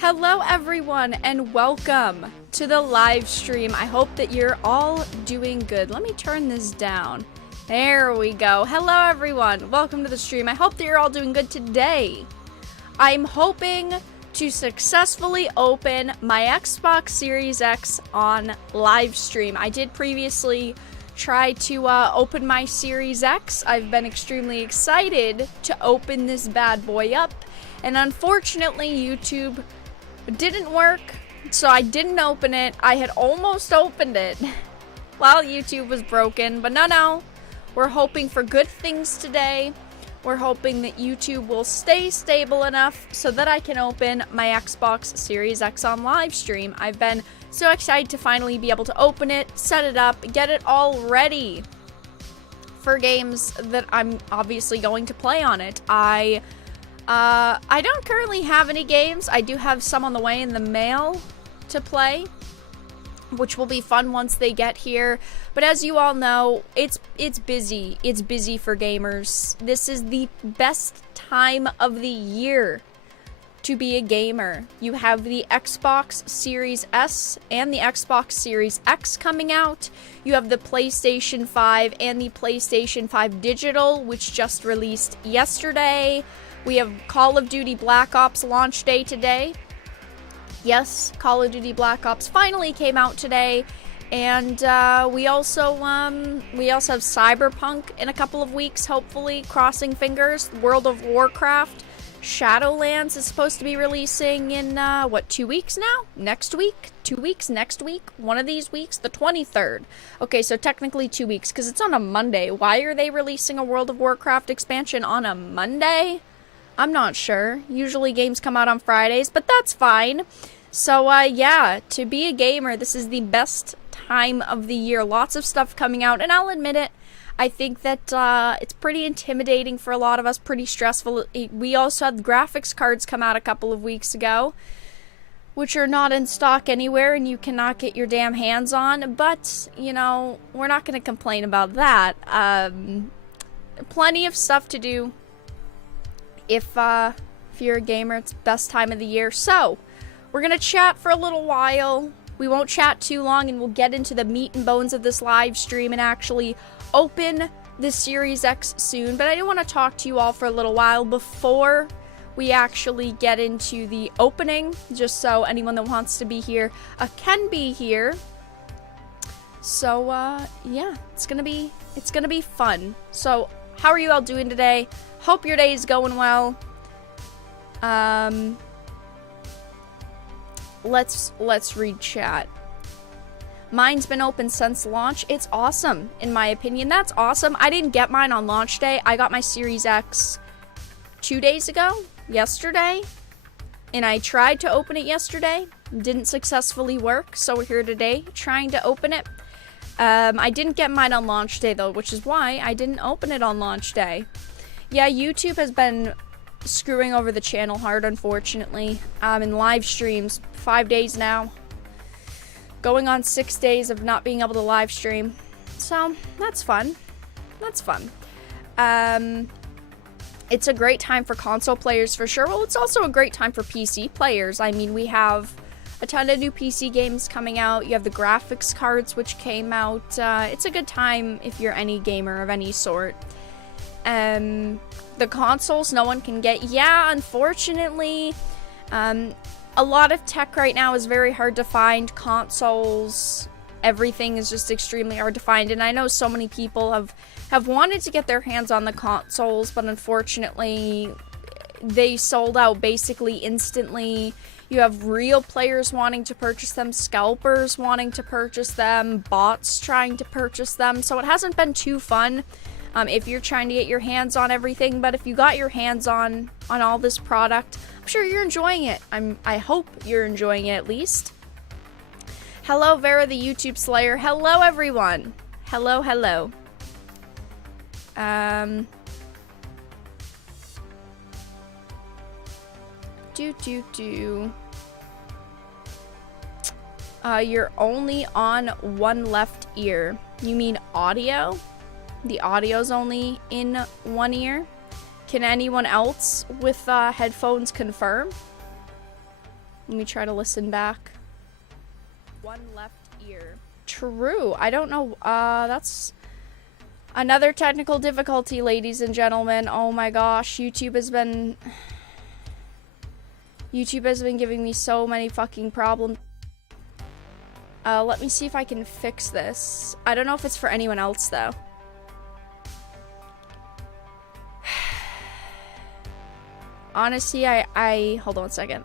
Hello everyone and welcome to the live stream. I hope that you're all doing good. Let me turn this down. There we go. Hello everyone. Welcome to the stream. I hope that you're all doing good today. I'm hoping to successfully open my Xbox Series X on live stream. I did previously try to open my Series X. I've been extremely excited to open this bad boy up, and unfortunately YouTube didn't work, so I didn't open it. I had almost opened it while YouTube was broken, but no. We're hoping for good things today. We're hoping that YouTube will stay stable enough so that I can open my Xbox Series X on live stream. I've been so excited to finally be able to open it, set it up, get it all ready for games that I'm obviously going to play on it. I don't currently have any games. I do have some on the way in the mail to play, which will be fun once they get here. But as you all know, it's busy. It's busy for gamers. This is the best time of the year to be a gamer. You have the Xbox Series S and the Xbox Series X coming out. You have the PlayStation 5 and the PlayStation 5 Digital, which just released yesterday. We have Call of Duty Black Ops launch day today. Yes, Call of Duty Black Ops finally came out today, and we also have Cyberpunk in a couple of weeks, hopefully, crossing fingers. World of Warcraft Shadowlands is supposed to be releasing in, 2 weeks now? Next week? 2 weeks? Next week? One of these weeks? The 23rd. Okay, so technically 2 weeks, because it's on a Monday. Why are they releasing a World of Warcraft expansion on a Monday? I'm not sure. Usually games come out on Fridays, but that's fine. So, yeah, to be a gamer, this is the best time of the year. Lots of stuff coming out, and I'll admit it, I think that it's pretty intimidating for a lot of us, pretty stressful. We also had graphics cards come out a couple of weeks ago, which are not in stock anywhere, and you cannot get your damn hands on, but, you know, we're not going to complain about that. Plenty of stuff to do. If you're a gamer, it's the best time of the year. So, we're going to chat for a little while. We won't chat too long, and we'll get into the meat and bones of this live stream and actually open the Series X soon. But I do want to talk to you all for a little while before we actually get into the opening, just so anyone that wants to be here can be here. So, yeah, it's gonna be fun. So, how are you all doing today? Hope your day is going well. Let's read chat. Mine's been open since launch. It's awesome, in my opinion. That's awesome. I didn't get mine on launch day. I got my Series X 2 days ago, yesterday, and I tried to open it yesterday. Didn't successfully work, so we're here today trying to open it. I didn't get mine on launch day, though, which is why I didn't open it on launch day. Yeah, YouTube has been screwing over the channel hard, unfortunately. In live streams, 5 days now. Going on 6 days of not being able to live stream. So, that's fun. That's fun. It's a great time for console players for sure. Well, it's also a great time for PC players. I mean, we have a ton of new PC games coming out. You have the graphics cards, which came out. It's a good time if you're any gamer of any sort. The consoles no one can get. Yeah, unfortunately, a lot of tech right now is very hard to find. Consoles, everything is just extremely hard to find, and I know so many people have wanted to get their hands on the consoles, but unfortunately they sold out basically instantly. You have real players wanting to purchase them, scalpers wanting to purchase them, bots trying to purchase them, so it hasn't been too fun if you're trying to get your hands on everything. But if you got your hands on all this product, I'm sure you're enjoying it. I hope you're enjoying it at least. Hello, Vera the YouTube Slayer. Hello, everyone. Hello. You're only on one left ear. You mean audio? The audio's only in one ear? Can anyone else with headphones confirm? Let me try to listen back. One left ear. True. I don't know. That's another technical difficulty, ladies and gentlemen. Oh my gosh. YouTube has been giving me so many fucking problems. Let me see if I can fix this. I don't know if it's for anyone else, though. Honestly, hold on one second.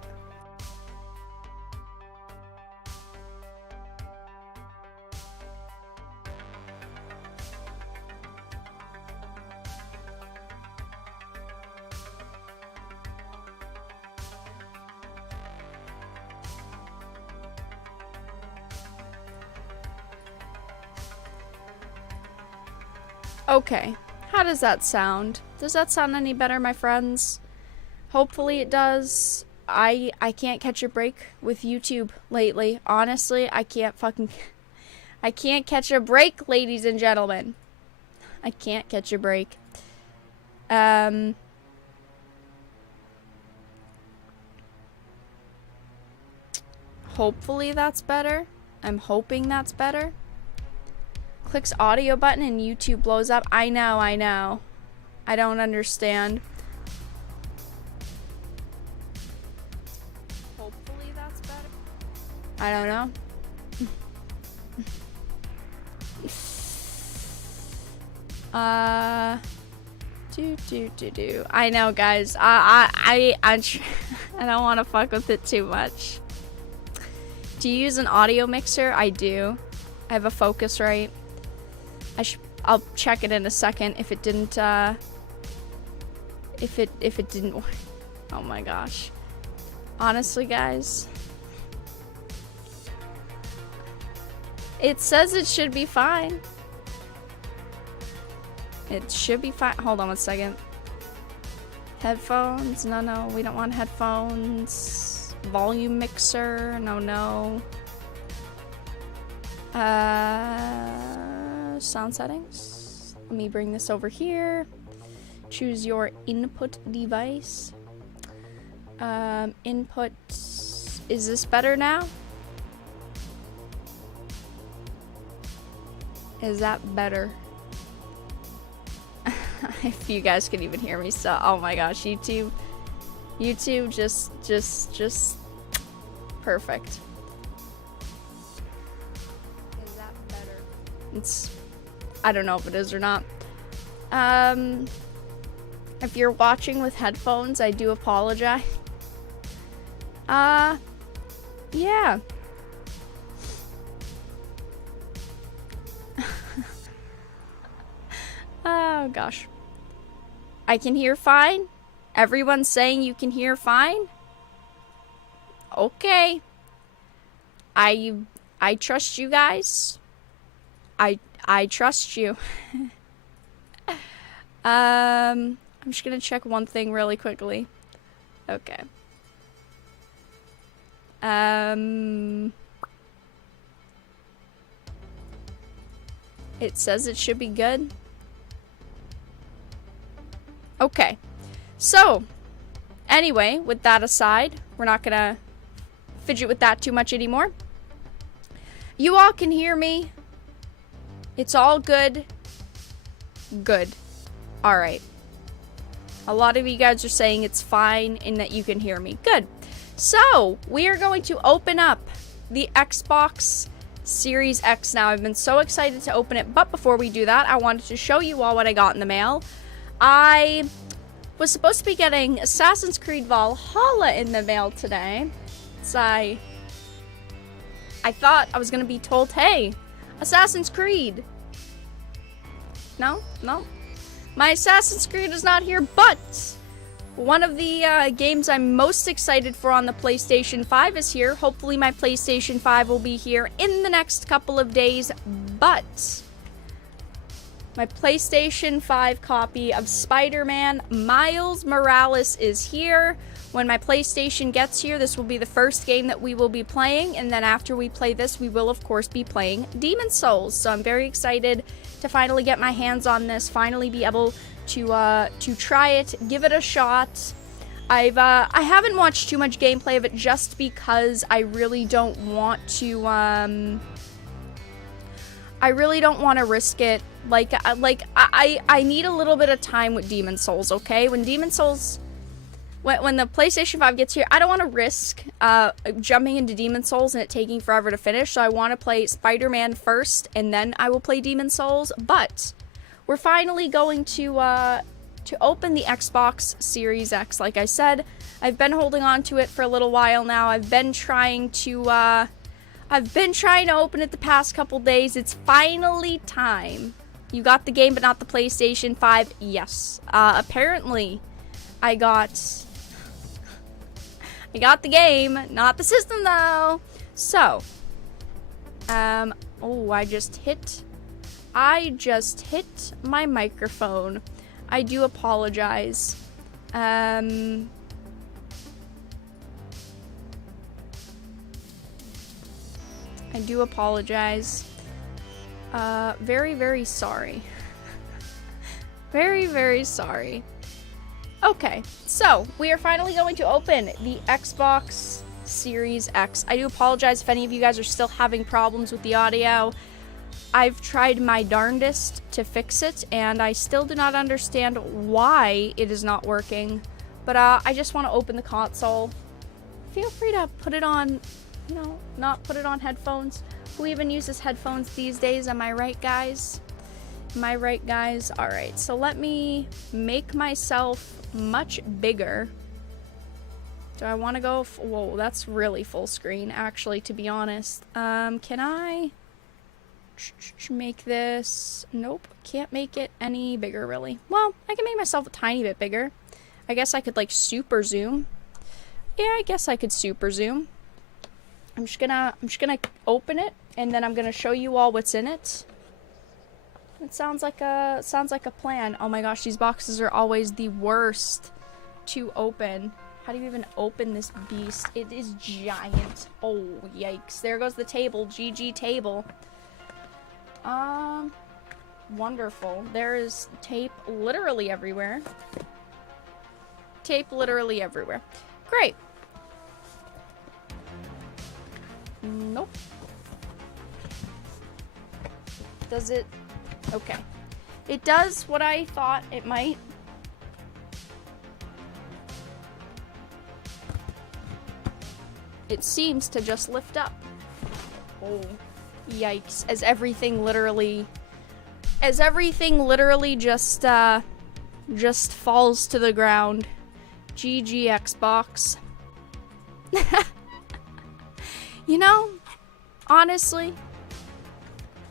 Okay, how does that sound? Does that sound any better, my friends? Hopefully it does. I can't catch a break with YouTube lately. Honestly, I can't catch a break, ladies and gentlemen. I can't catch a break. Hopefully that's better. I'm hoping that's better. Clicks audio button and YouTube blows up. I know. I don't understand. Hopefully that's better. I don't know. I know, guys. I don't want to fuck with it too much. Do you use an audio mixer? I do. I have a Focusrite. I'll check it in a second if it didn't if it didn't work. Oh my gosh. Honestly, guys, it says it should be fine. It should be fine. Hold on one second. Headphones? No, we don't want headphones. Volume mixer? No. Sound settings. Let me bring this over here. Choose your input device. Input. Is this better now? Is that better? If you guys could even hear me, so oh my gosh, YouTube just perfect. Is that better? It's, I don't know if it is or not. If you're watching with headphones, I do apologize. Yeah. Oh gosh. I can hear fine. Everyone's saying you can hear fine. Okay. I trust you guys. I trust you. I'm just gonna check one thing really quickly. Okay. It says it should be good. Okay. So, anyway, with that aside, we're not gonna fidget with that too much anymore. You all can hear me. It's all good. Good. Alright. A lot of you guys are saying it's fine and that you can hear me. Good. So, we are going to open up the Xbox Series X now. I've been so excited to open it, but before we do that, I wanted to show you all what I got in the mail. I was supposed to be getting Assassin's Creed Valhalla in the mail today. So I thought I was going to be told, hey, Assassin's Creed. No. My Assassin's Creed is not here, but one of the games I'm most excited for on the PlayStation 5 is here. Hopefully my PlayStation 5 will be here in the next couple of days, but my PlayStation 5 copy of Spider-Man Miles Morales is here. When my PlayStation gets here, this will be the first game that we will be playing, and then after we play this, we will of course be playing Demon's Souls. So I'm very excited to finally get my hands on this, finally be able to try it, give it a shot. I haven't watched too much gameplay of it just because I really don't want to, I really don't want to risk it. I need a little bit of time with Demon Souls, okay? When Demon Souls, when the PlayStation 5 gets here, I don't want to risk jumping into Demon Souls and it taking forever to finish, so I want to play Spider-Man first, and then I will play Demon Souls, but we're finally going to open the Xbox Series X. Like I said, I've been holding on to it for a little while now. I've been trying to open it the past couple days. It's finally time. You got the game, but not the PlayStation 5. Yes. Apparently, I got the game, not the system though. So, oh, I just hit my microphone. I do apologize. I do apologize. Very, very sorry. Very, very sorry. Okay, so we are finally going to open the Xbox Series X. I do apologize if any of you guys are still having problems with the audio. I've tried my darndest to fix it, and I still do not understand why it is not working. But I just want to open the console. Feel free to put it on, you know, not put it on headphones. Who even uses headphones these days? Am I right, guys? Am I right, guys? Alright, so let me make myself much bigger. Do I want to go? Whoa, that's really full screen, actually, to be honest. Can I make this? Nope, can't make it any bigger, really. Well, I can make myself a tiny bit bigger. I guess I could, like, super zoom. Yeah, I guess I could super zoom. I'm just gonna open it, and then I'm gonna show you all what's in it. It sounds like a plan. Oh my gosh, these boxes are always the worst to open. How do you even open this beast? It is giant. Oh, yikes. There goes the table. GG table. Wonderful. There is tape literally everywhere. Tape literally everywhere. Great. Nope. Does it? Okay. It does what I thought it might. It seems to just lift up. Oh, yikes. As everything literally just falls to the ground. GG Xbox. You know, honestly,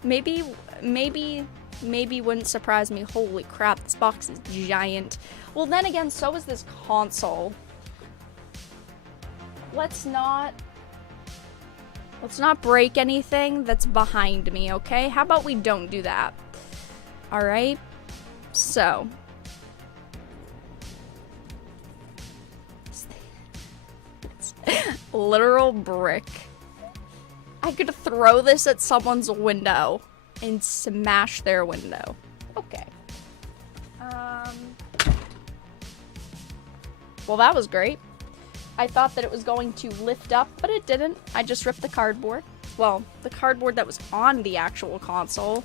maybe wouldn't surprise me. Holy crap, this box is giant. Well, then again, so is this console. Let's not break anything that's behind me, okay? How about we don't do that? Alright? So. Literal brick. I could throw this at someone's window and smash their window. Okay. Well, that was great. I thought that it was going to lift up, but it didn't. I just ripped the cardboard. Well, the cardboard that was on the actual console.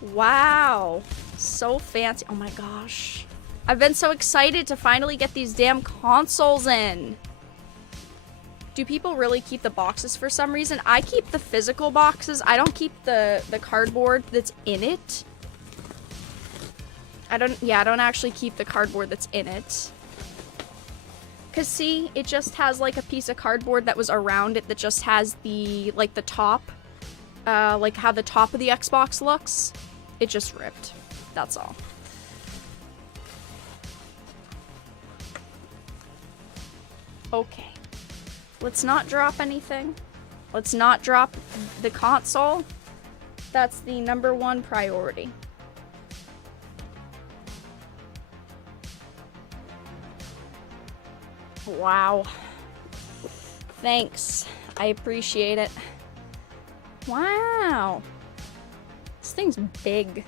Wow. So fancy. Oh my gosh. I've been so excited to finally get these damn consoles in. Do people really keep the boxes for some reason? I keep the physical boxes. I don't keep the cardboard that's in it. I don't actually keep the cardboard that's in it. Cause see, it just has like a piece of cardboard that was around it that just has the, like the top, like how the top of the Xbox looks. It just ripped. That's all. Okay. Let's not drop anything. Let's not drop the console. That's the #1 priority. Wow. Thanks. I appreciate it. Wow. This thing's big.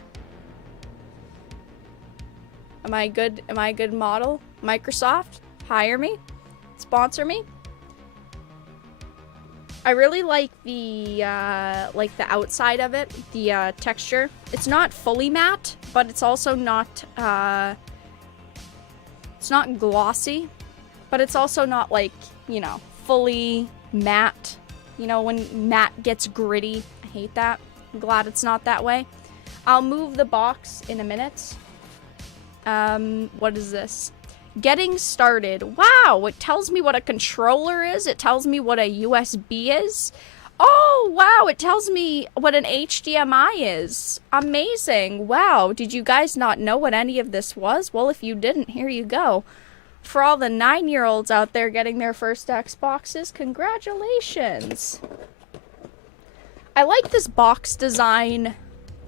Am I good? Am I a good model? Microsoft, hire me, sponsor me. I really like the outside of it, the texture. It's not fully matte, but it's also not, it's not glossy, but it's also not like, you know, fully matte. You know, when matte gets gritty, I hate that. I'm glad it's not that way. I'll move the box in a minute. What is this? Getting started. Wow, it tells me what a controller is. It tells me what a USB is. Oh, wow, it tells me what an HDMI is. Amazing. Wow, did you guys not know what any of this was? Well, if you didn't, here you go. For all the 9-year-olds out there getting their first Xboxes, congratulations. I like this box design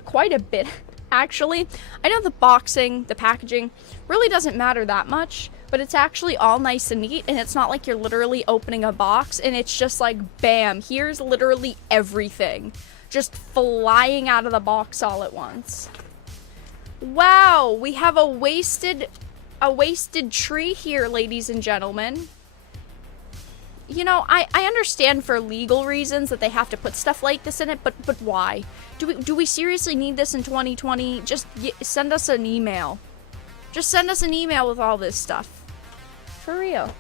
quite a bit, actually. I know the boxing, the packaging, really doesn't matter that much, but it's actually all nice and neat, and it's not like you're literally opening a box, and it's just like, bam, here's literally everything. Just flying out of the box all at once. Wow, we have a wasted tree here, ladies and gentlemen. You know, I understand for legal reasons that they have to put stuff like this in it, but why? Do we seriously need this in 2020? Just send us an email. Just send us an email with all this stuff. For real.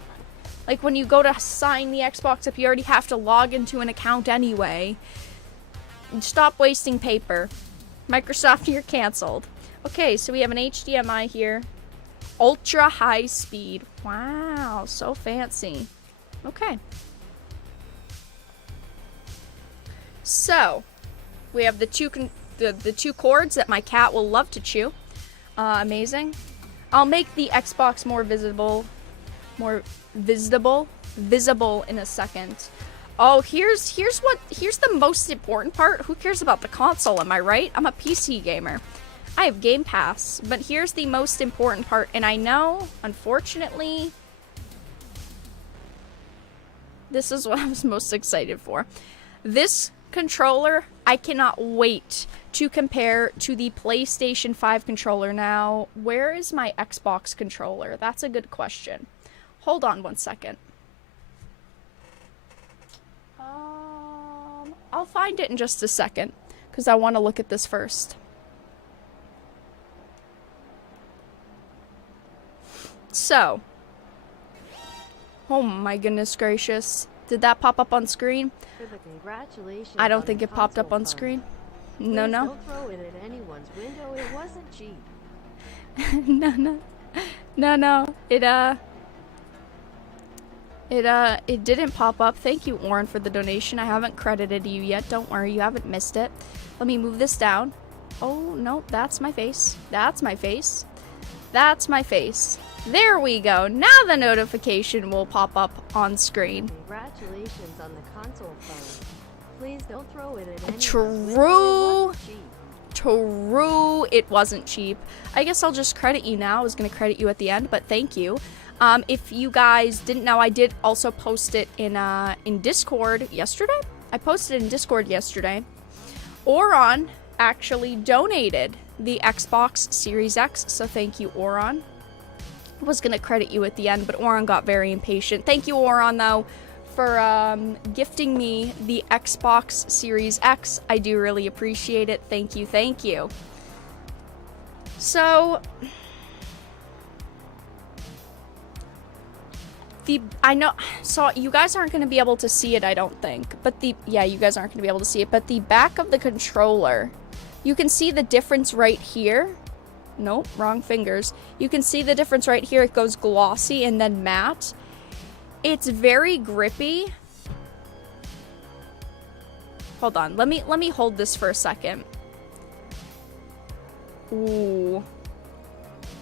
Like when you go to sign the Xbox up, you already have to log into an account anyway. Stop wasting paper. Microsoft, you're canceled. Okay, so we have an HDMI here. Ultra high speed. Wow, so fancy. Okay. So, we have the two cords that my cat will love to chew. Amazing. I'll make the Xbox more visible in a second. Oh, here's the most important part. Who cares about the console, am I right? I'm a PC gamer. I have Game Pass, but here's the most important part, and I know, unfortunately, this is what I was most excited for. This controller, I cannot wait to compare to the PlayStation 5 controller. Now, where is my Xbox controller? That's a good question. Hold on one second. I'll find it in just a second, because I want to look at this first. So, oh my goodness gracious. Did that pop up on screen? I don't think it popped up on screen. No. Don't throw it at anyone's window. It wasn't cheap. No. It didn't pop up. Thank you, Warren, for the donation. I haven't credited you yet. Don't worry, you haven't missed it. Let me move this down. Oh, no, that's my face. That's my face. That's my face. There we go. Now the notification will pop up on screen. Congratulations on the console phone. Please don't throw it at anyone. True. It wasn't cheap. I guess I'll just credit you now. I was going to credit you at the end, but thank you. If you guys didn't know, I did also post it in Discord yesterday. I posted it in Discord yesterday. Oron actually donated the Xbox Series X, so thank you, Oron. I was going to credit you at the end, but Oron got very impatient. Thank you, Oron, though, for gifting me the Xbox Series X. I do really appreciate it. Thank you. So, I know, so you guys aren't going to be able to see it, I don't think, but yeah, you guys aren't going to be able to see it, but the back of the controller, you can see the difference right here. Nope, wrong fingers. You can see the difference right here. It goes glossy and then matte. It's very grippy. Hold on, let me hold this for a second. Ooh.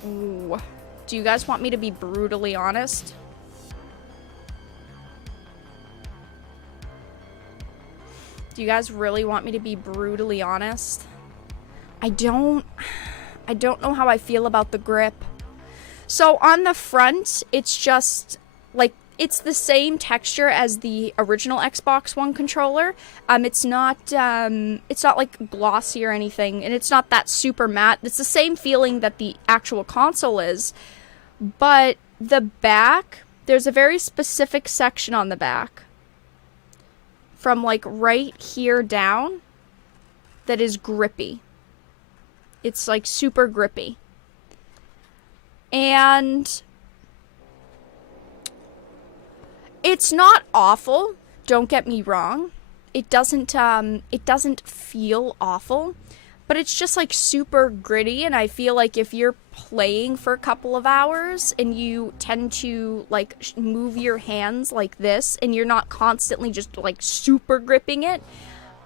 Do you guys want me to be brutally honest? Do you guys really want me to be brutally honest? I don't know how I feel about the grip. So on the front, it's just like, it's the same texture as the original Xbox One controller. It's not like glossy or anything, and it's not that super matte. It's the same feeling that the actual console is, but the back, there's a very specific section on the back from like right here down that is grippy. It's like super grippy. And it's not awful, don't get me wrong. It doesn't feel awful, but it's just like super gritty, and I feel like if you're playing for a couple of hours and you tend to like move your hands like this and you're not constantly just like super gripping it,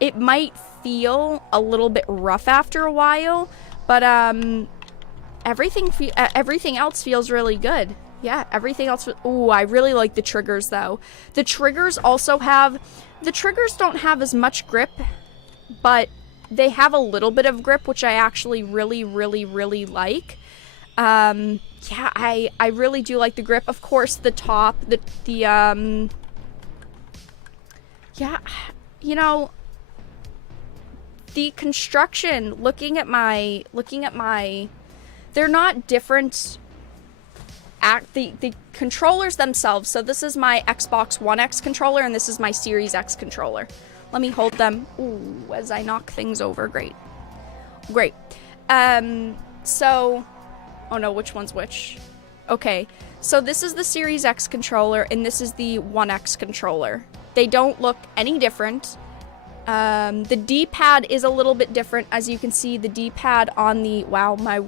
it might feel a little bit rough after a while, but everything else feels really good. Yeah, everything else. Ooh, I really like the triggers though. The triggers don't have as much grip, but they have a little bit of grip, which I actually really, really, really like. Yeah, I really do like the grip. Of course, the top, yeah, you know, the construction, looking at my, they're not different. The controllers themselves, so this is my Xbox One X controller and this is my Series X controller. Let me hold them, ooh, as I knock things over. Great. So, oh no, which one's which? Okay, so this is the Series X controller and this is the One X controller. They don't look any different. The D-pad is a little bit different. As you can see, the D-pad on the, wow, my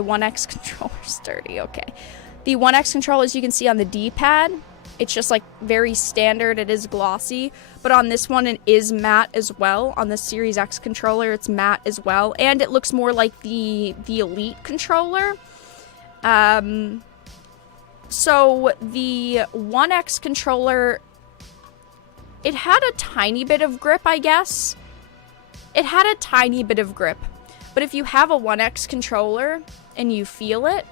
One X controller's dirty, okay. The One X controller, as you can see on the D-pad, it's just like very standard, it is glossy, but on this one it is matte as well. On the Series X controller, it's matte as well, and it looks more like the Elite controller. So the One X controller, it had a tiny bit of grip, I guess. It had a tiny bit of grip. But if you have a One X controller and you feel it,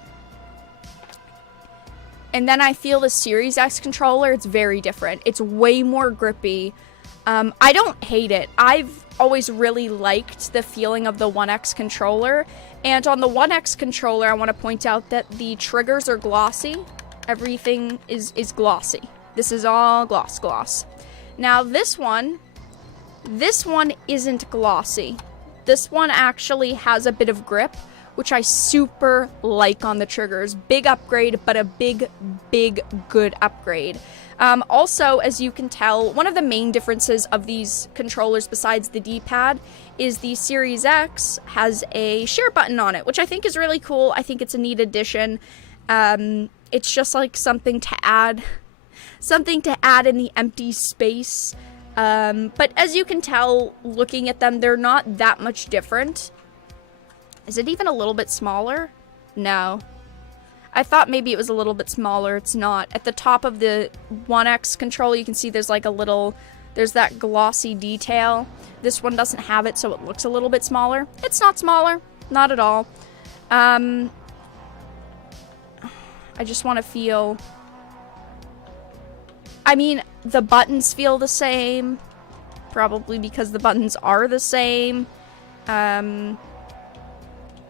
and then I feel the Series X controller, it's very different. It's way more grippy. I don't hate it. I've always really liked the feeling of the One X controller. And on the One X controller, I want to point out that the triggers are glossy. Everything is glossy. This is all gloss. Now this one isn't glossy. This one actually has a bit of grip, which I super like on the triggers. Big upgrade, but a big, good upgrade. Also, as you can tell, one of the main differences of these controllers besides the D-pad is the Series X has a share button on it, which I think is really cool. I think it's a neat addition. It's just like something to add in the empty space. But as you can tell, looking at them, they're not that much different. Is it even a little bit smaller? No. I thought maybe it was a little bit smaller. It's not. At the top of the One X controller, you can see there's like there's that glossy detail. This one doesn't have it, so it looks a little bit smaller. It's not smaller. Not at all. I just want to feel... I mean, the buttons feel the same. Probably because the buttons are the same.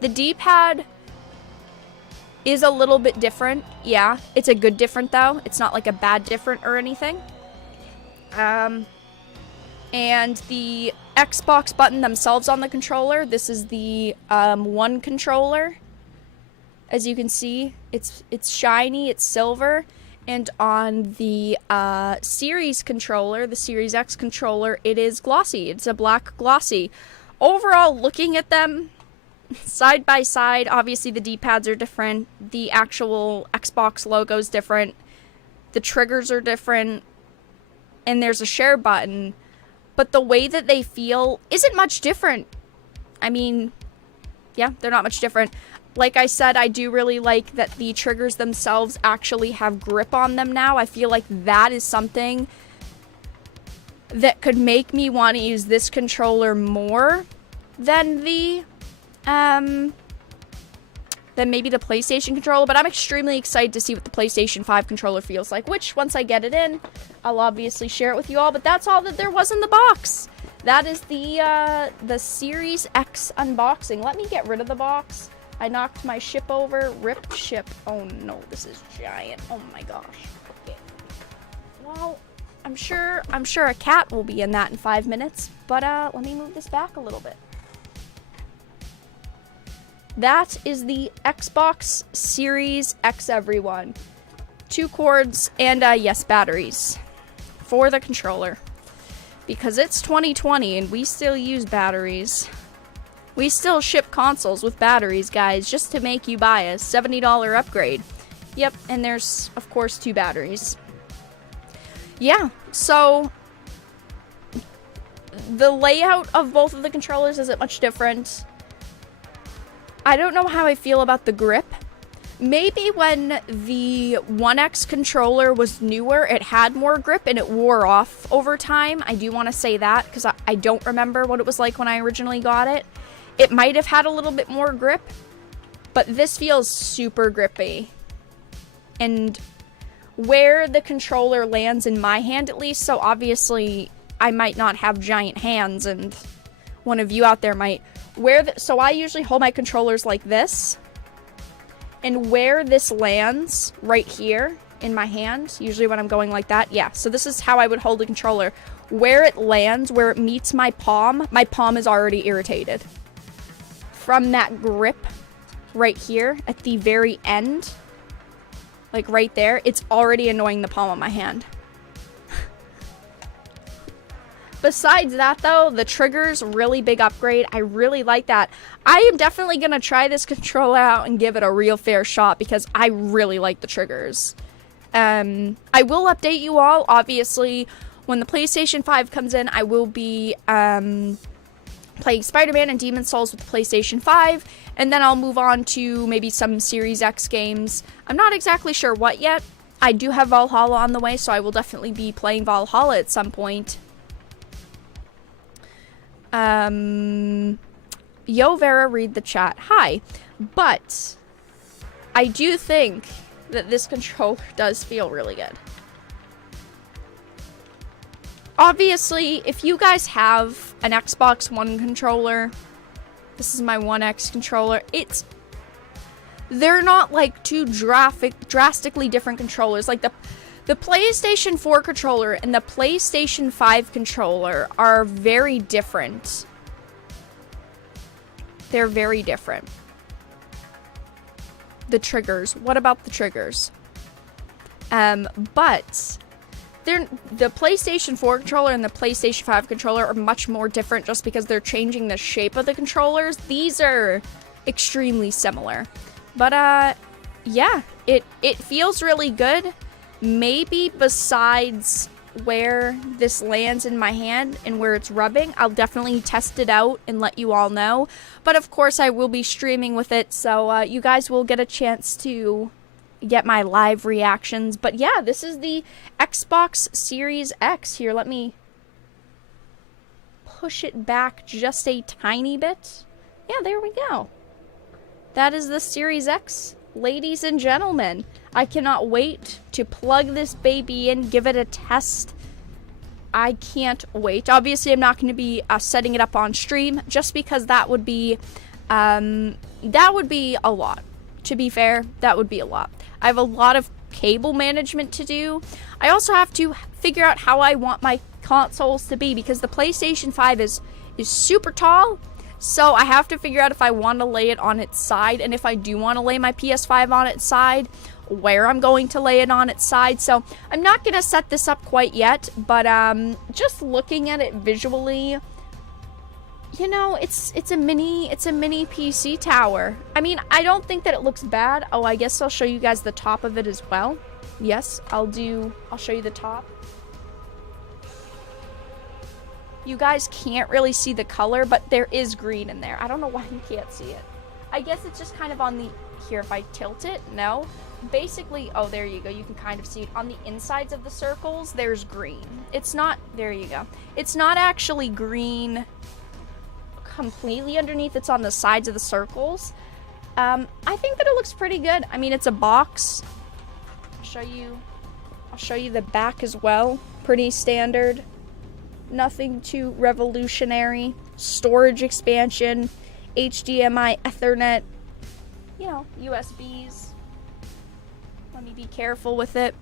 The D-pad is a little bit different. Yeah, it's a good different though. It's not like a bad different or anything. And the Xbox button themselves on the controller, this is the One controller. As you can see, it's shiny, it's silver. And on the Series controller, the Series X controller, it is glossy. It's a black glossy. Overall, looking at them side by side, obviously the D-pads are different. The actual Xbox logo is different. The triggers are different. And there's a share button. But the way that they feel isn't much different. I mean, yeah, they're not much different. Like I said, I do really like that the triggers themselves actually have grip on them now. I feel like that is something that could make me want to use this controller more than the, than maybe the PlayStation controller. But I'm extremely excited to see what the PlayStation 5 controller feels like, which once I get it in, I'll obviously share it with you all. But that's all that there was in the box. That is the Series X unboxing. Let me get rid of the box. I knocked my ship over. Rip ship. Oh no, this is giant. Oh my gosh. Okay. Well, I'm sure a cat will be in that in 5 minutes, but let me move this back a little bit. That is the Xbox Series X, everyone. 2 cords and yes, batteries for the controller. Because it's 2020 and we still use batteries. We still ship consoles with batteries, guys, just to make you buy a $70 upgrade. Yep, and there's, of course, 2 batteries. Yeah, so the layout of both of the controllers isn't much different. I don't know how I feel about the grip. Maybe when the 1X controller was newer, it had more grip and it wore off over time. I do want to say that because I don't remember what it was like when I originally got it. It might have had a little bit more grip, but this feels super grippy. And where the controller lands in my hand, at least, so obviously I might not have giant hands and one of you out there might. So I usually hold my controllers like this, and where this lands right here in my hand, usually when I'm going like that, yeah, so this is how I would hold the controller. Where it lands, where it meets my palm is already irritated. From that grip right here at the very end, like right there, it's already annoying the palm of my hand. Besides that, though, the trigger's really big upgrade. I really like that. I am definitely going to try this controller out and give it a real fair shot because I really like the triggers. I will update you all. Obviously, when the PlayStation 5 comes in, I will be playing Spider-Man and Demon's Souls with the PlayStation 5, and then I'll move on to maybe some Series X games. I'm not exactly sure what yet. I do have Valhalla on the way, so I will definitely be playing Valhalla at some point. Yo Vera, read the chat. Hi. But I do think that this controller does feel really good. Obviously, if you guys have an Xbox One controller, this is my 1X controller, they're not like two drastically different controllers. Like the PlayStation 4 controller and the PlayStation 5 controller are very different. They're very different. The triggers. What about the triggers? But the PlayStation 4 controller and the PlayStation 5 controller are much more different just because they're changing the shape of the controllers. These are extremely similar. But, yeah, it feels really good. Maybe besides where this lands in my hand and where it's rubbing, I'll definitely test it out and let you all know. But of course I will be streaming with it, so you guys will get a chance to get my live reactions. But yeah, this is the Xbox Series X. Here, let me push it back just a tiny bit. Yeah, there we go. That is the Series X. Ladies and gentlemen, I cannot wait to plug this baby in, give it a test. I can't wait. Obviously, I'm not going to be setting it up on stream, just because that would be a lot. To be fair, that would be a lot. I have a lot of cable management to do. I also have to figure out how I want my consoles to be, because the PlayStation 5 is super tall. So I have to figure out if I want to lay it on its side, and if I do want to lay my PS5 on its side, where I'm going to lay it on its side. So I'm not going to set this up quite yet, but just looking at it visually, you know, it's a mini PC tower. I mean, I don't think that it looks bad. Oh, I guess I'll show you guys the top of it as well. Yes, I'll show you the top. You guys can't really see the color, but there is green in there. I don't know why you can't see it. I guess it's just kind of on the, here, if I tilt it, no. Basically, oh, there you go. You can kind of see it. On the insides of the circles, there's green. It's not, there you go. It's not actually green completely underneath. It's on the sides of the circles. I think that it looks pretty good. I mean, it's a box. I'll show you the back as well. Pretty standard. Nothing too revolutionary. Storage expansion, HDMI, Ethernet, you know, USBs. Let me be careful with it.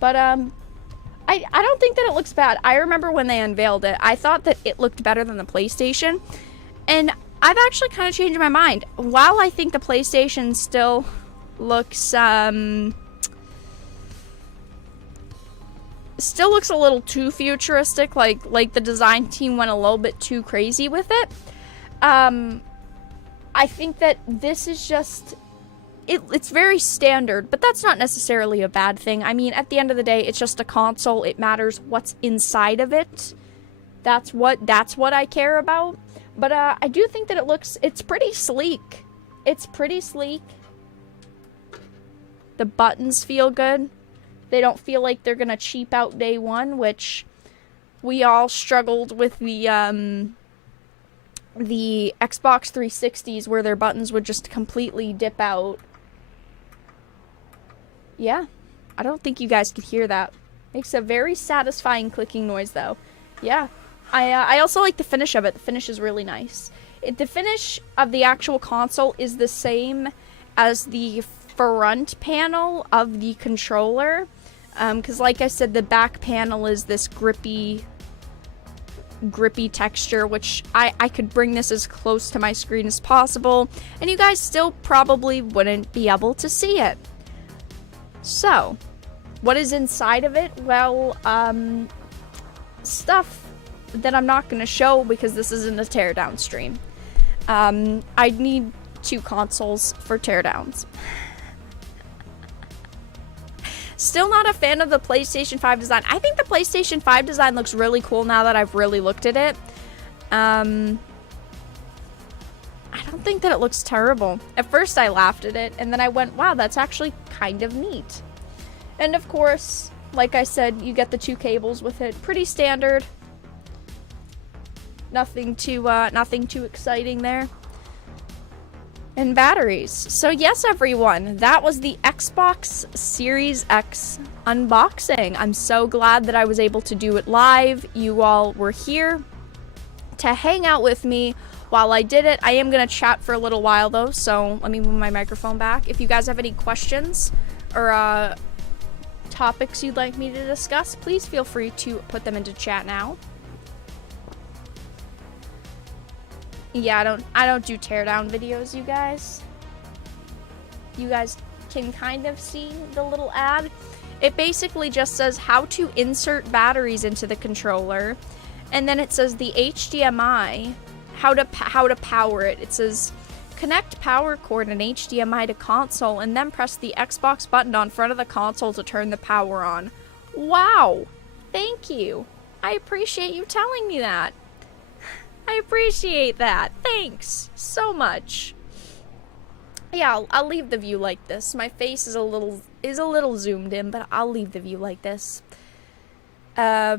But, I don't think that it looks bad. I remember when they unveiled it, I thought that it looked better than the PlayStation. And I've actually kind of changed my mind. While I think the PlayStation still looks, still looks a little too futuristic, like the design team went a little bit too crazy with it. I think that this is just, it's very standard, but that's not necessarily a bad thing. I mean, at the end of the day, it's just a console. It matters what's inside of it. That's what I care about. But I do think that it's pretty sleek. It's pretty sleek. The buttons feel good. They don't feel like they're gonna cheap out day one, which we all struggled with the Xbox 360s where their buttons would just completely dip out. Yeah, I don't think you guys could hear that. Makes a very satisfying clicking noise, though. Yeah, I also like the finish of it. The finish is really nice. The finish of the actual console is the same as the front panel of the controller. Because like I said, the back panel is this grippy texture, which I could bring this as close to my screen as possible, and you guys still probably wouldn't be able to see it. So, what is inside of it? Well, stuff that I'm not going to show because this isn't a teardown stream. I'd need 2 consoles for teardowns. Still not a fan of the PlayStation 5 design. I think the PlayStation 5 design looks really cool now that I've really looked at it. I don't think that it looks terrible. At first I laughed at it, and then I went, wow, that's actually kind of neat. And of course, like I said, you get the 2 cables with it. Pretty standard. Nothing too exciting there. And batteries. So yes, everyone, that was the Xbox Series X unboxing. I'm so glad that I was able to do it live. You all were here to hang out with me while I did it. I am going to chat for a little while, though, so let me move my microphone back. If you guys have any questions or topics you'd like me to discuss, please feel free to put them into chat now. Yeah, I don't do teardown videos, you guys. You guys can kind of see the little ad. It basically just says how to insert batteries into the controller, and then it says the HDMI, how to power it. It says connect power cord and HDMI to console, and then press the Xbox button on front of the console to turn the power on. Wow! Thank you. I appreciate you telling me that. I appreciate that. Thanks so much. Yeah, I'll leave the view like this. My face is a little zoomed in, but I'll leave the view like this. Are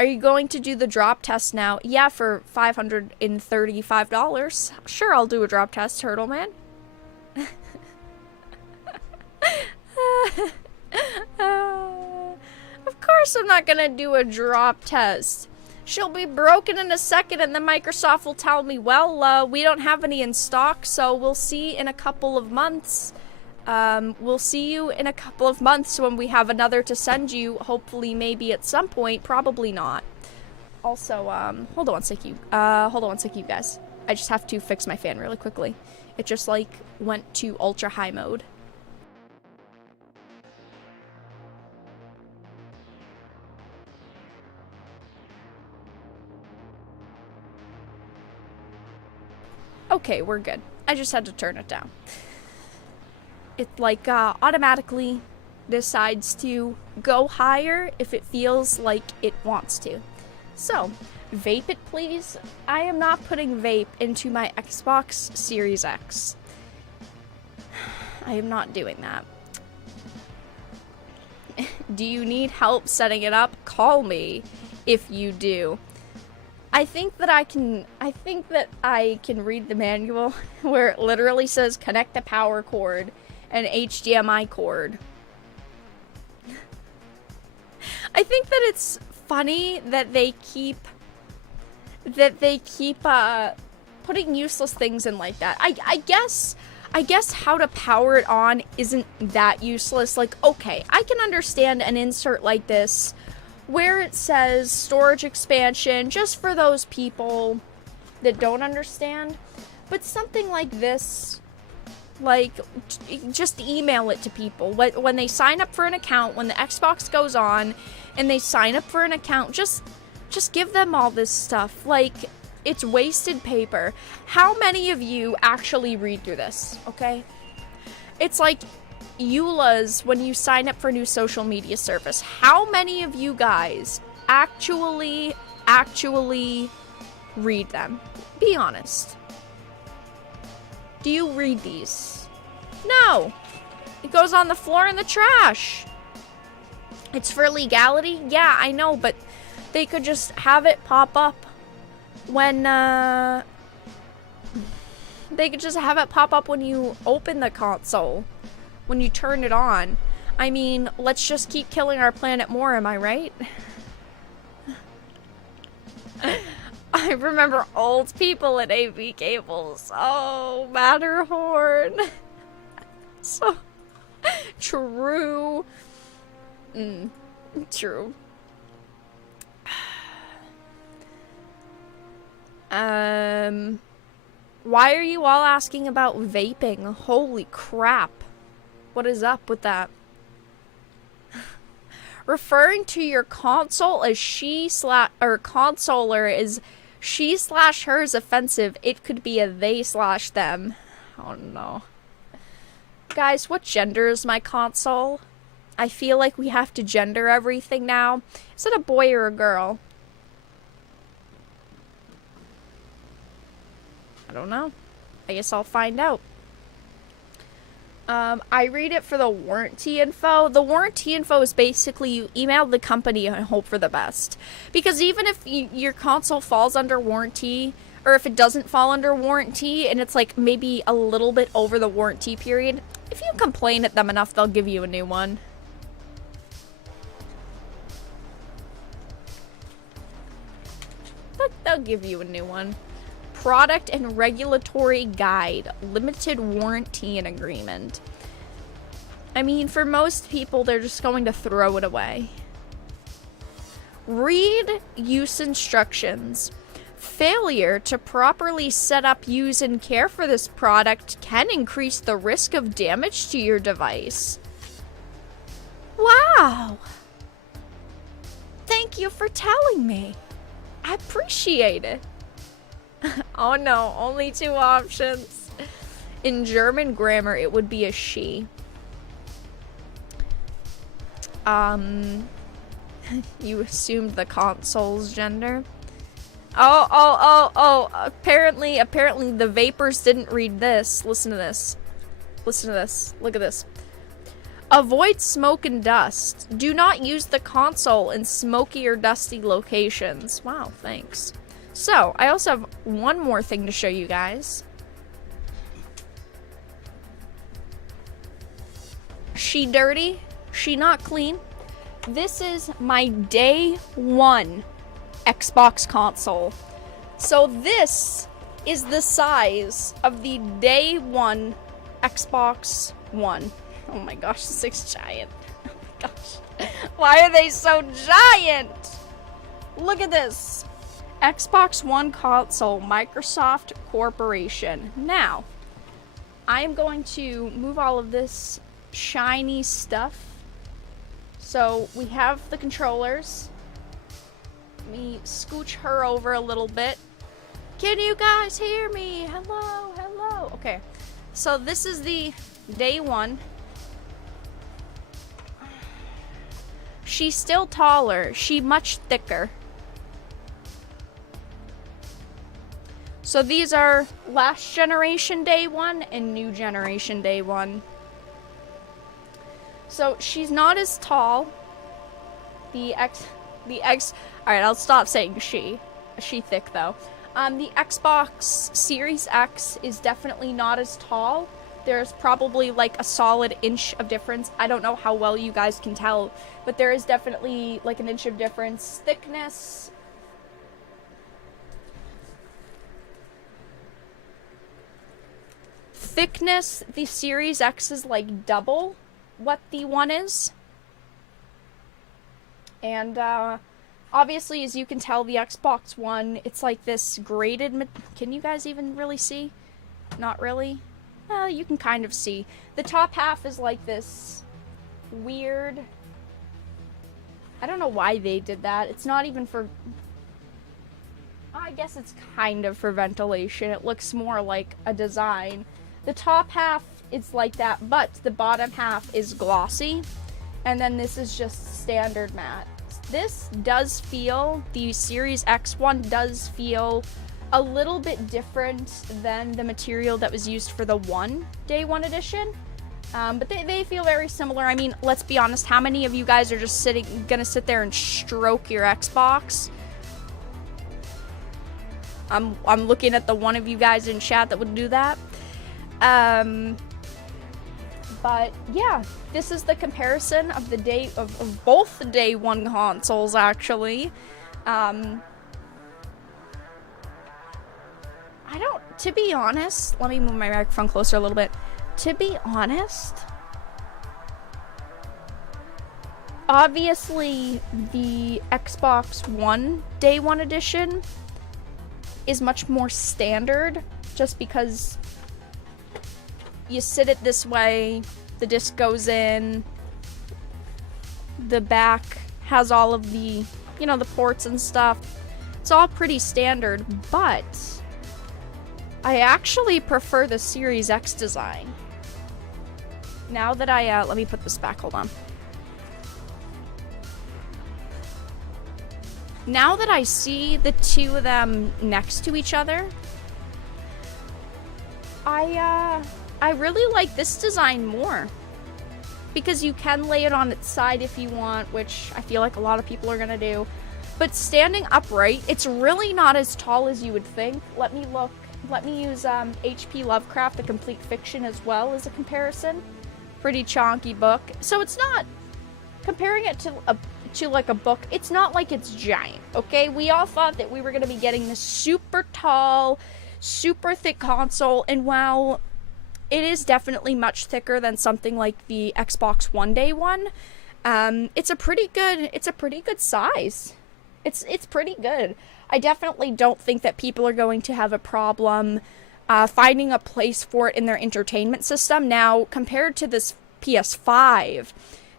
you going to do the drop test now? Yeah, for $535. Sure, I'll do a drop test, Turtle Man. Of course I'm not gonna do a drop test. She'll be broken in a second, and then Microsoft will tell me, well, we don't have any in stock, so we'll see in a couple of months. We'll see you in a couple of months when we have another to send you, hopefully maybe at some point, probably not. Also, hold on one sec, you guys. I just have to fix my fan really quickly. It just, like, went to ultra high mode. Okay, we're good. I just had to turn it down. It, like, automatically decides to go higher if it feels like it wants to. So, vape it, please. I am not putting vape into my Xbox Series X. I am not doing that. Do you need help setting it up? Call me if you do. I think that I can read the manual where it literally says connect the power cord and HDMI cord. I think that it's funny that they keep putting useless things in like that. I guess I guess how to power it on isn't that useless. Like, okay, I can understand an insert like this where it says storage expansion just for those people that don't understand. But something like this, like, just email it to people. When they sign up for an account, when the Xbox goes on and they sign up for an account, just give them all this stuff. Like, it's wasted paper. How many of you actually read through this, okay? It's like EULAs when you sign up for a new social media service. How many of you guys actually read them? Be honest. Do you read these? No. It goes on the floor in the trash. It's for legality? Yeah, I know, but they could just have it pop up when, they could just have it pop up when you open the console, when you turn it on. I mean, let's just keep killing our planet more, am I right? I remember old people at AV cables. Oh, Matterhorn. So true. True. Why are you all asking about vaping? Holy crap. What is up with that? Referring to your console as consoler is she/her is offensive. It could be a they/them. Oh no. Guys, what gender is my console? I feel like we have to gender everything now. Is it a boy or a girl? I don't know. I guess I'll find out. I read it for the warranty info. The warranty info is basically you email the company and hope for the best. Because even if your console falls under warranty, or if it doesn't fall under warranty, and it's like maybe a little bit over the warranty period, if you complain at them enough, they'll give you a new one. They'll give you a new one. Product and regulatory guide, limited warranty and agreement. I mean, for most people, they're just going to throw it away. Read use instructions. Failure to properly set up, use, and care for this product can increase the risk of damage to your device. Wow! Thank you for telling me. I appreciate it. Oh no, only 2 options. In German grammar, it would be a she. You assumed the console's gender? Oh, apparently the vapors didn't read this. Listen to this. Listen to this. Look at this. Avoid smoke and dust. Do not use the console in smoky or dusty locations. Wow, thanks. So, I also have one more thing to show you guys. She dirty, she not clean. This is my day 1 Xbox console. So this is the size of the day 1 Xbox One. Oh my gosh, this thing's giant. Oh my gosh. Why are they so giant? Look at this. Xbox One console, Microsoft Corporation. Now, I am going to move all of this shiny stuff. So, we have the controllers. Let me scooch her over a little bit. Can you guys hear me? Hello, hello. Okay, so this is the day 1. She's still taller. She's much thicker. So these are last generation day 1 and new generation day 1. So she's not as tall. Alright, I'll stop saying she. She thick though. The Xbox Series X is definitely not as tall. There's probably like a solid inch of difference. I don't know how well you guys can tell, but there is definitely like an inch of difference. Thickness. thickness, the Series X is like double what the One is. And obviously, as you can tell, the Xbox One, it's like this graded... Can you guys even really see? Not really. You can kind of see. The top half is like this weird... I don't know why they did that. It's not even for... I guess it's kind of for ventilation. It looks more like a design. The top half is like that, but the bottom half is glossy. And then this is just standard matte. This does feel, the Series X one does feel a little bit different than the material that was used for the Day One edition. But they feel very similar. I mean, let's be honest, how many of you guys are just gonna sit there and stroke your Xbox? I'm looking at the one of you guys in chat that would do that. But yeah, this is the comparison of the of both the Day One consoles, actually. To be honest, let me move my microphone closer a little bit. To be honest, obviously the Xbox One Day One edition is much more standard, just because you sit it this way, the disc goes in, the back has all of the, you know, the ports and stuff. It's all pretty standard, but I actually prefer the Series X design. Now that I, let me put this back, hold on. Now that I see the two of them next to each other, I really like this design more. Because you can lay it on its side if you want, which I feel like a lot of people are gonna do. But standing upright, it's really not as tall as you would think. Let me use H.P. Lovecraft, The Complete Fiction, as well as a comparison. Pretty chonky book. So it's not, comparing it to like a book, it's not like it's giant, okay? We all thought that we were going to be getting this super tall, super thick console, and while it is definitely much thicker than something like the Xbox One Day One, it's a pretty good size. It's pretty good. I definitely don't think that people are going to have a problem finding a place for it in their entertainment system. Now, compared to this PS5,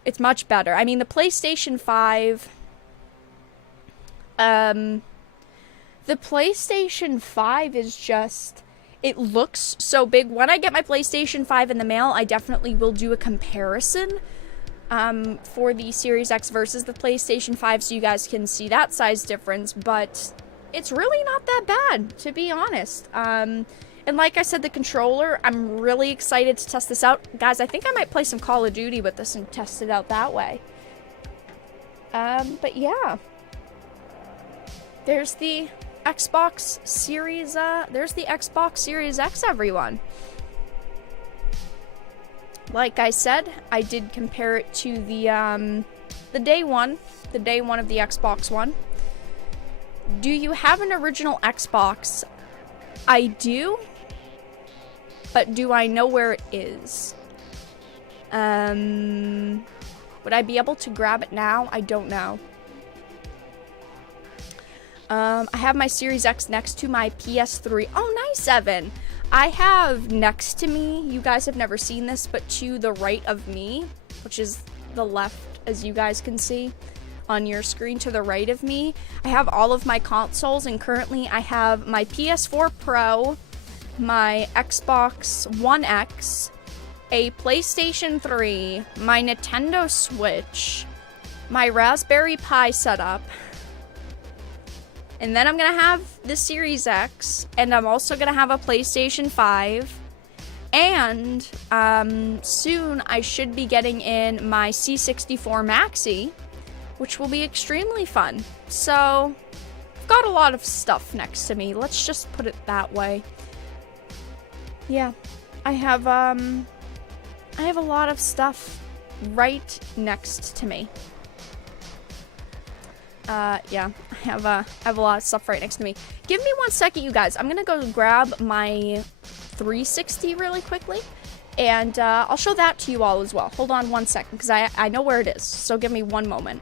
it's much better. I mean, the PlayStation 5... the PlayStation 5 is just... It looks so big. When I get my PlayStation 5 in the mail, I definitely will do a comparison for the Series X versus the PlayStation 5 so you guys can see that size difference, but it's really not that bad, to be honest. And like I said, the controller, I'm really excited to test this out. Guys, I think I might play some Call of Duty with this and test it out that way. But yeah. There's the Xbox Series, there's the Xbox Series X, everyone. Like I said, I did compare it to the Day One of the Xbox One. Do you have an original Xbox? I do, but do I know where it is? Would I be able to grab it now? I don't know. I have my Series X next to my PS3. Oh, nice, Evan. I have next to me, you guys have never seen this, but to the right of me, which is the left, as you guys can see on your screen, to the right of me, I have all of my consoles, and currently I have my PS4 Pro, my Xbox One X, a PlayStation 3, my Nintendo Switch, my Raspberry Pi setup, and then I'm going to have the Series X, and I'm also going to have a PlayStation 5, and soon I should be getting in my C64 Maxi, which will be extremely fun. So, I've got a lot of stuff next to me, let's just put it that way. Yeah, I have a lot of stuff right next to me. Yeah, I have a lot of stuff right next to me. Give me 1 second, you guys. I'm gonna go grab my 360 really quickly. And I'll show that to you all as well. Hold on one second, because I know where it is. So give me one moment.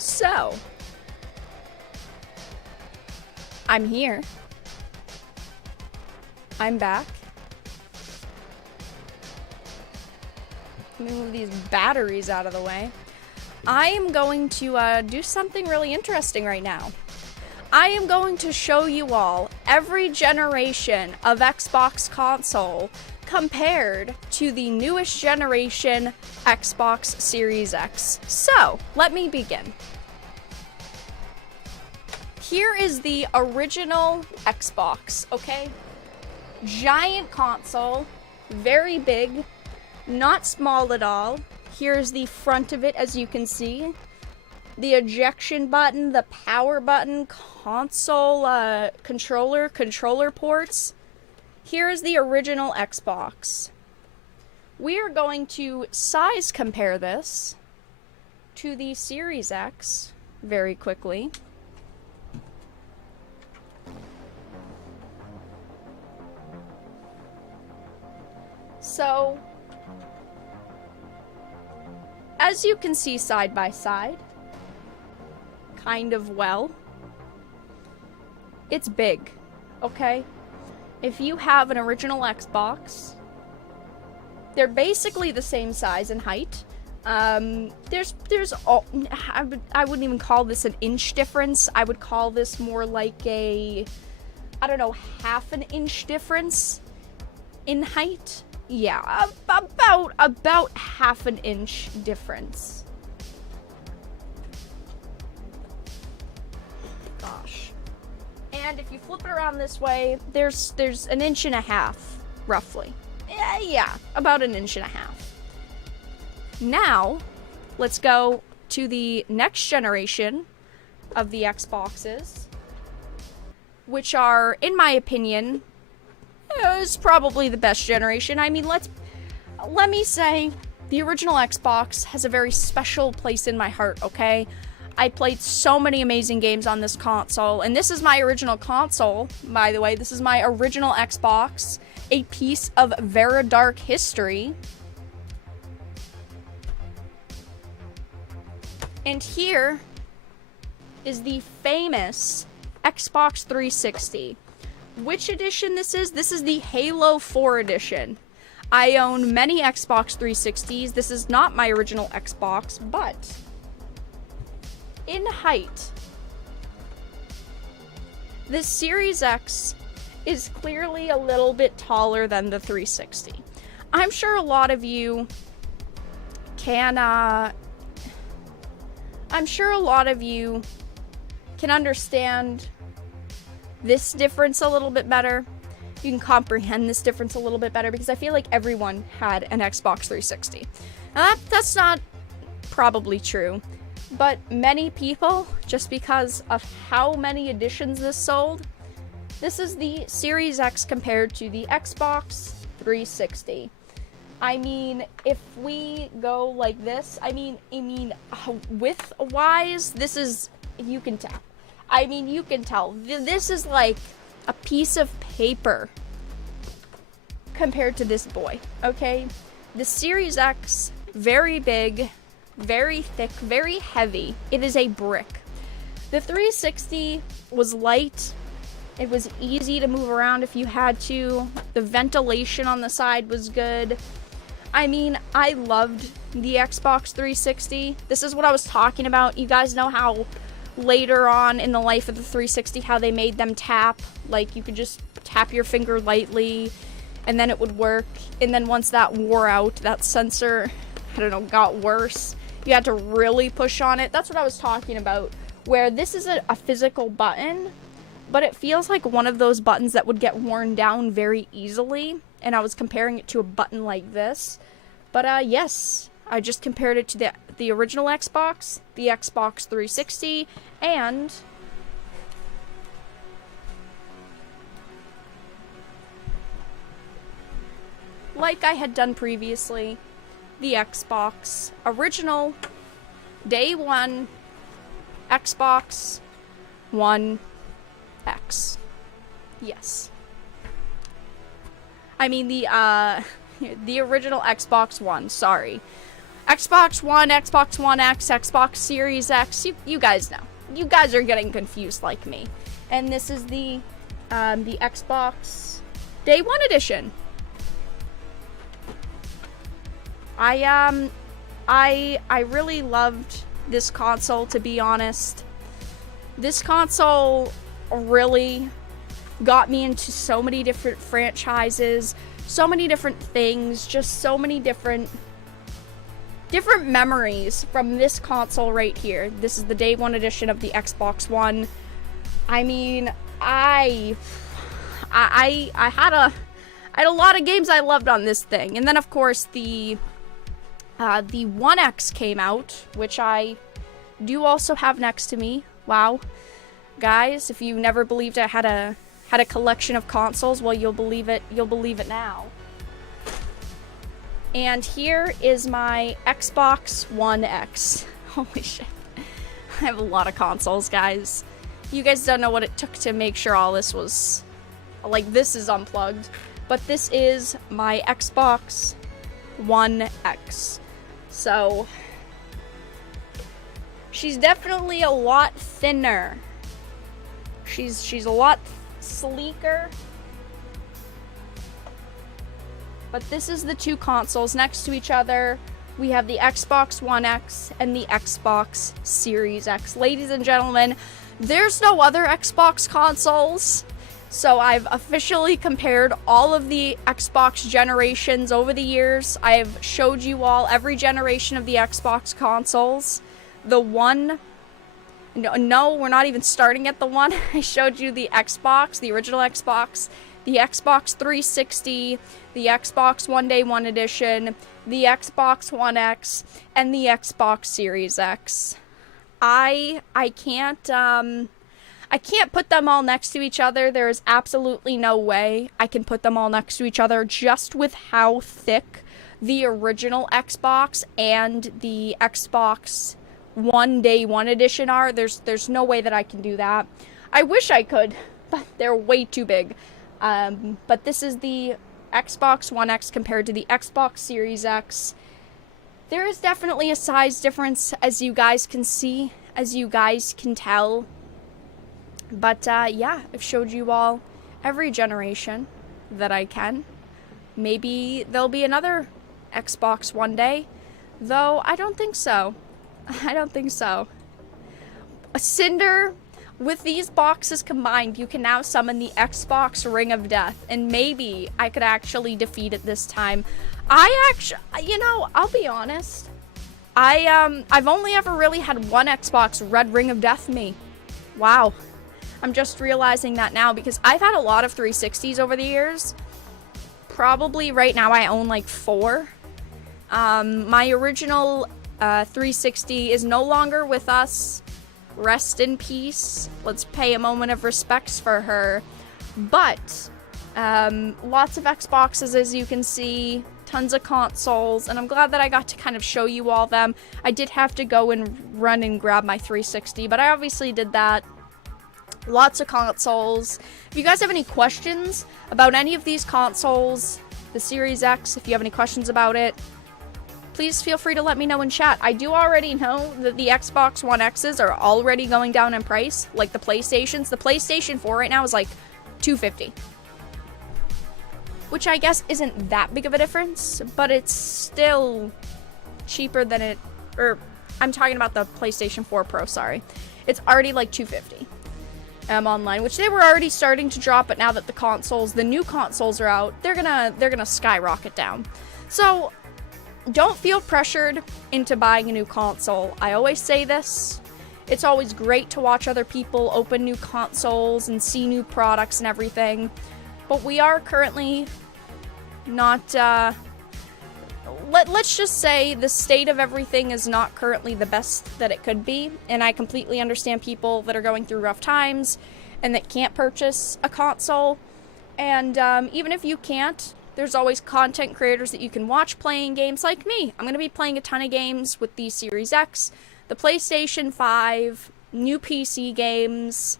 So, I'm here. I'm back. Let me move these batteries out of the way. I am going to do something really interesting right now. I am going to show you all every generation of Xbox console compared to the newest generation Xbox Series X. So, let me begin. Here is the original Xbox, okay? Giant console, very big, not small at all. Here's the front of it, as you can see. The ejection button, the power button, console, controller ports. Here's the original Xbox. We are going to size compare this to the Series X very quickly. So, as you can see side by side, kind of well, it's big, okay? If you have an original Xbox, they're basically the same size and height. There's all, I wouldn't even call this an inch difference. I would call this more like a, I don't know, half an inch difference in height. Yeah, about half an inch difference. Gosh. And if you flip it around this way, there's an inch and a half, roughly. Yeah, about an inch and a half. Now, let's go to the next generation of the Xboxes, which are, in my opinion, is probably the best generation. I mean, let me say, the original Xbox has a very special place in my heart, okay? I played so many amazing games on this console, and this is my original console, by the way. This is my original Xbox, a piece of Varadark history. And here is the famous Xbox 360. Which edition this is? This is the Halo 4 edition. I own many Xbox 360s. This is not my original Xbox, but in height, this Series X is clearly a little bit taller than the 360. I'm sure a lot of you can, I'm sure a lot of you can understand this difference a little bit better. You can comprehend this difference a little bit better, because I feel like everyone had an Xbox 360. Now that's not probably true, but many people, just because of how many editions this sold, this is the Series X compared to the Xbox 360. I mean, if we go like this, I mean, width-wise, this is, you can tell. I mean, you can tell. This is like a piece of paper compared to this boy, okay? The Series X, very big, very thick, very heavy. It is a brick. The 360 was light. It was easy to move around if you had to. The ventilation on the side was good. I mean, I loved the Xbox 360. This is what I was talking about. You guys know how later on in the life of the 360, how they made them tap. Like, you could just tap your finger lightly, and then it would work. And then once that wore out, that sensor, I don't know, got worse. You had to really push on it. That's what I was talking about. Where this is a physical button, but it feels like one of those buttons that would get worn down very easily. And I was comparing it to a button like this. But yes, I just compared it to the original Xbox, the Xbox 360, and like I had done previously, the Xbox original day one Xbox One X. Yes. I mean the original Xbox One, sorry. Xbox One, Xbox One X, Xbox Series X, you guys know. You guys are getting confused like me. And this is the Xbox Day One Edition. I really loved this console, to be honest. This console really got me into so many different franchises, so many different things, just so many different memories from this console right here. This is the Day One Edition of the Xbox One. I mean, I had a lot of games I loved on this thing, and then of course the One X came out, which I do also have next to me. Wow, guys, if you never believed I had a collection of consoles, well, you'll believe it. You'll believe it now. And here is my Xbox One X. Holy shit. I have a lot of consoles, guys. You guys don't know what it took to make sure all this was, like, this is unplugged. But this is my Xbox One X. So, she's definitely a lot thinner. She's a lot sleeker. But this is the two consoles next to each other. We have the Xbox One X and the Xbox Series X. Ladies and gentlemen, there's no other Xbox consoles. So I've officially compared all of the Xbox generations over the years. I've showed you all every generation of the Xbox consoles. The one... No, we're not even starting at the one. I showed you the Xbox, the original Xbox, the Xbox 360, the Xbox One Day One Edition, the Xbox One X, and the Xbox Series X. I can't put them all next to each other. There is absolutely no way I can put them all next to each other, just with how thick the original Xbox and the Xbox One Day One Edition are. There's no way that I can do that. I wish I could, but they're way too big. But this is the Xbox One X compared to the Xbox Series X. There is definitely a size difference, as you guys can see, as you guys can tell. But yeah, I've showed you all every generation that I can. Maybe there'll be another Xbox one day, though I don't think so. I don't think so. A Cinder, with these boxes combined, you can now summon the Xbox Ring of Death, and maybe I could actually defeat it this time. You know, I'll be honest. I've only ever really had one Xbox Red Ring of Death me. Wow. I'm just realizing that now, because I've had a lot of 360s over the years. Probably right now I own like 4. My original 360 is no longer with us. Rest in peace. Let's pay a moment of respects for her. But lots of Xboxes, as you can see, tons of consoles, and I'm glad that I got to kind of show you all them. I did have to go and run and grab my 360, but I obviously did that. Lots of consoles. If you guys have any questions about any of these consoles, the Series X. If you have any questions about it, please feel free to let me know in chat. I do already know that the Xbox One X's are already going down in price, like the PlayStations. The PlayStation 4 right now is like $250. Which I guess isn't that big of a difference, but it's still cheaper than it, or I'm talking about the PlayStation 4 Pro, sorry. It's already like $250 online, which they were already starting to drop, but now that the new consoles are out, they're gonna skyrocket down. So don't feel pressured into buying a new console. I always say this. It's always great to watch other people open new consoles and see new products and everything. But we are currently not, let's just say the state of everything is not currently the best that it could be. And I completely understand people that are going through rough times and that can't purchase a console. And even if you can't, there's always content creators that you can watch playing games like me. I'm going to be playing a ton of games with the Series X, the PlayStation 5, new PC games,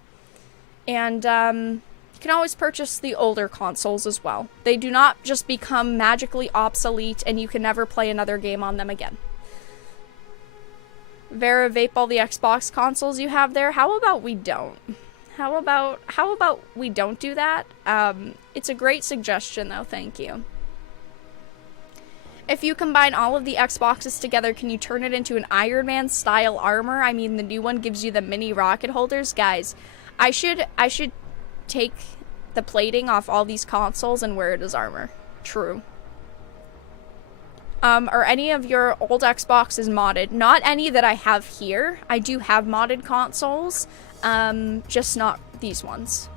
and you can always purchase the older consoles as well. They do not just become magically obsolete and you can never play another game on them again. Vera, vape all the Xbox consoles you have there. How about we don't? How about we don't do that? It's a great suggestion though, thank you. If you combine all of the Xboxes together, can you turn it into an Iron Man style armor? I mean, the new one gives you the mini rocket holders. Guys, I should take the plating off all these consoles and wear it as armor. True. Are any of your old Xboxes modded? Not any that I have here. I do have modded consoles, just not these ones.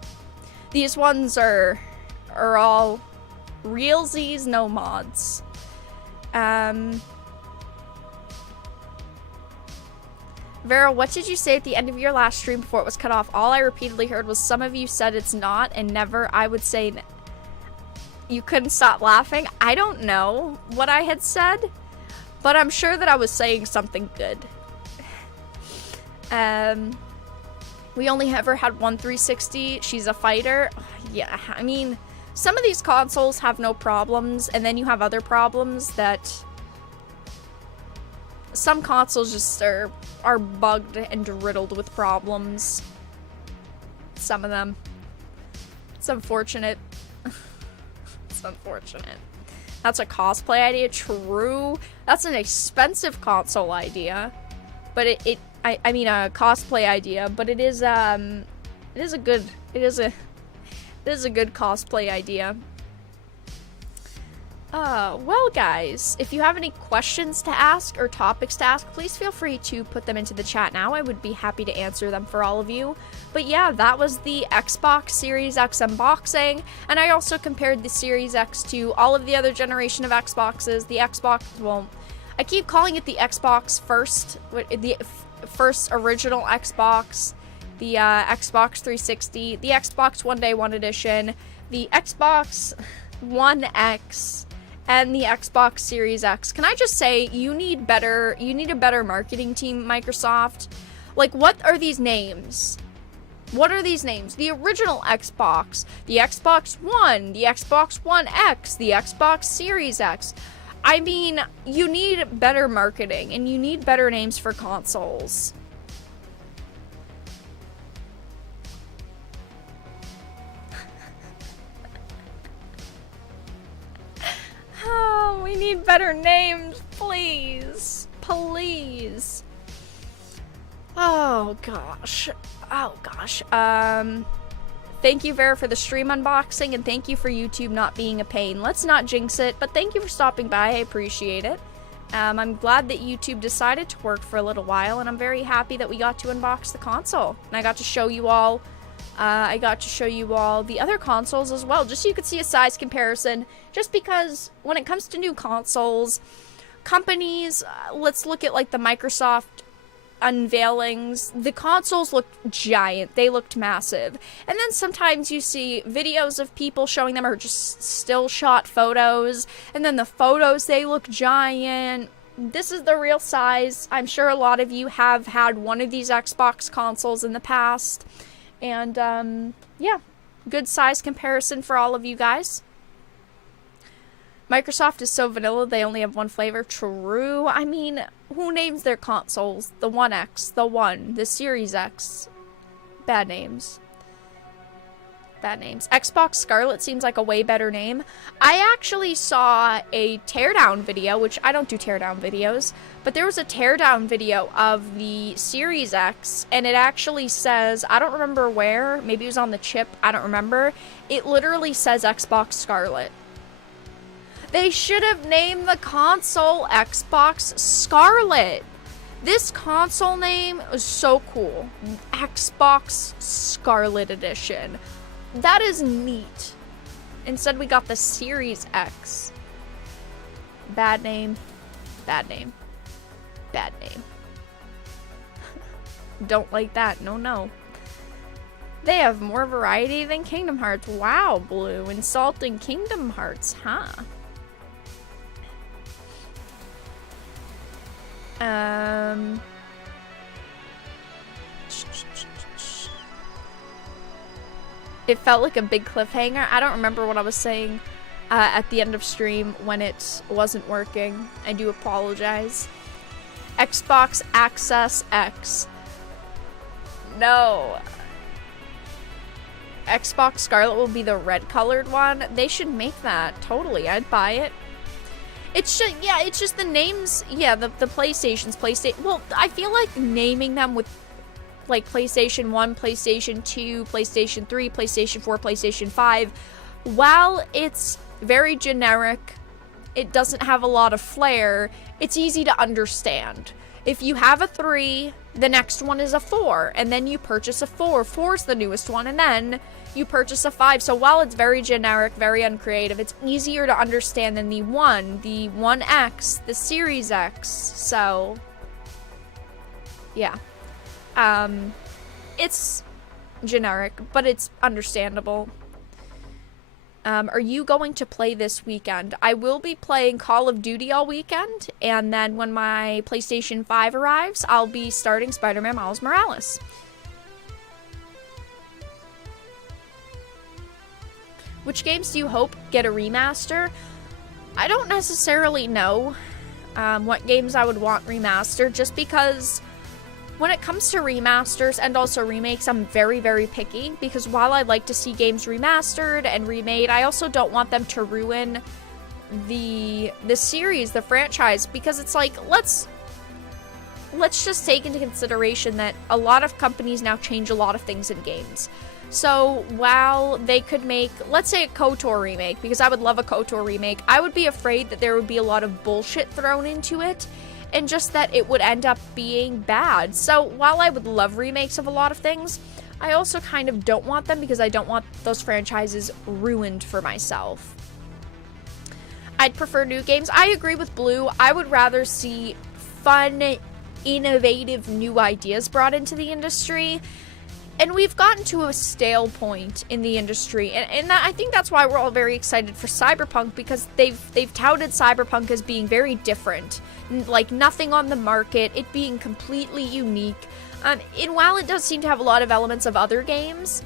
These ones are all realsies, no mods. Vera, what did you say at the end of your last stream before it was cut off? All I repeatedly heard was some of you said it's not, and never I would say you couldn't stop laughing. I don't know what I had said, but I'm sure that I was saying something good. We only ever had one 360. She's a fighter. Yeah, I mean, some of these consoles have no problems, and then you have other problems that some consoles just are bugged and riddled with problems. Some of them. It's unfortunate. It's unfortunate. That's a cosplay idea. True. That's an expensive console idea. But I mean a cosplay idea, but it is a good cosplay idea. Well guys, if you have any questions to ask or topics to ask, please feel free to put them into the chat now. I would be happy to answer them for all of you. But yeah, that was the Xbox Series X unboxing, and I also compared the Series X to all of the other generation of Xboxes. The Xbox, well, I keep calling it the Xbox first, the first original Xbox, the Xbox 360, the Xbox One Day One Edition, the Xbox One X, and the Xbox Series X. Can I just say, you need a better marketing team, Microsoft. Like, what are these names? What are these names? The original Xbox, the Xbox One, the Xbox One X, the Xbox Series X. I mean, you need better marketing, and you need better names for consoles. Oh, we need better names, please. Please. Oh, gosh. Oh, gosh. Thank you, Vera, for the stream unboxing, and thank you for YouTube not being a pain. Let's not jinx it, but thank you for stopping by. I appreciate it. I'm glad that YouTube decided to work for a little while, and I'm very happy that we got to unbox the console. And I got to show you all the other consoles as well, just so you could see a size comparison. Just because when it comes to new consoles, companies, let's look at like the Microsoft unveilings, the consoles looked giant, they looked massive. And then sometimes you see videos of people showing them or just still shot photos, and then the photos, they look giant. This is the real size. I'm sure a lot of you have had one of these Xbox consoles in the past. And, yeah, good size comparison for all of you guys. Microsoft is so vanilla, they only have one flavor. True. I mean, who names their consoles? The One X, the One, the Series X. Bad names. Bad names. Xbox Scarlet seems like a way better name. I actually saw a teardown video, which I don't do teardown videos, but there was a teardown video of the Series X, and it actually says, I don't remember where, maybe it was on the chip, I don't remember. It literally says Xbox Scarlet. They should have named the console Xbox Scarlet. This console name is so cool. Xbox Scarlet Edition. That is neat. Instead, we got the Series X. Bad name. Bad name. Bad name. Don't like that. No, no. They have more variety than Kingdom Hearts. Wow, Blue. Insulting Kingdom Hearts, huh? It felt like a big cliffhanger. I don't remember what I was saying at the end of stream when it wasn't working. I do apologize. Xbox Access X. No. Xbox Scarlet will be the red colored one. They should make that. Totally. I'd buy it. It's just, yeah, it's just the names. Yeah, the PlayStation's PlayStation. Well, I feel like naming them with like PlayStation 1, PlayStation 2, PlayStation 3, PlayStation 4, PlayStation 5, while it's very generic, it doesn't have a lot of flair, it's easy to understand. If you have a 3, the next one is a 4, and then you purchase a 4. 4's the newest one, and then you purchase a 5. So while it's very generic, very uncreative, it's easier to understand than the 1, the 1X, the Series X. So, yeah. It's generic, but it's understandable. Are you going to play this weekend? I will be playing Call of Duty all weekend, and then when my PlayStation 5 arrives, I'll be starting Spider-Man Miles Morales. Which games do you hope get a remaster? I don't necessarily know what games I would want remastered, just because when it comes to remasters and also remakes, I'm very, very picky, because while I like to see games remastered and remade, I also don't want them to ruin the series, the franchise, because it's like, let's just take into consideration that a lot of companies now change a lot of things in games. So while they could make, let's say, a KOTOR remake, because I would love a KOTOR remake, I would be afraid that there would be a lot of bullshit thrown into it, and just that it would end up being bad. So while I would love remakes of a lot of things, I also kind of don't want them, because I don't want those franchises ruined for myself. I'd prefer new games. I agree with Blue. I would rather see fun, innovative, new ideas brought into the industry. And we've gotten to a stale point in the industry, and I think that's why we're all very excited for Cyberpunk, because they've touted Cyberpunk as being very different, like nothing on the market, it being completely unique. And while it does seem to have a lot of elements of other games,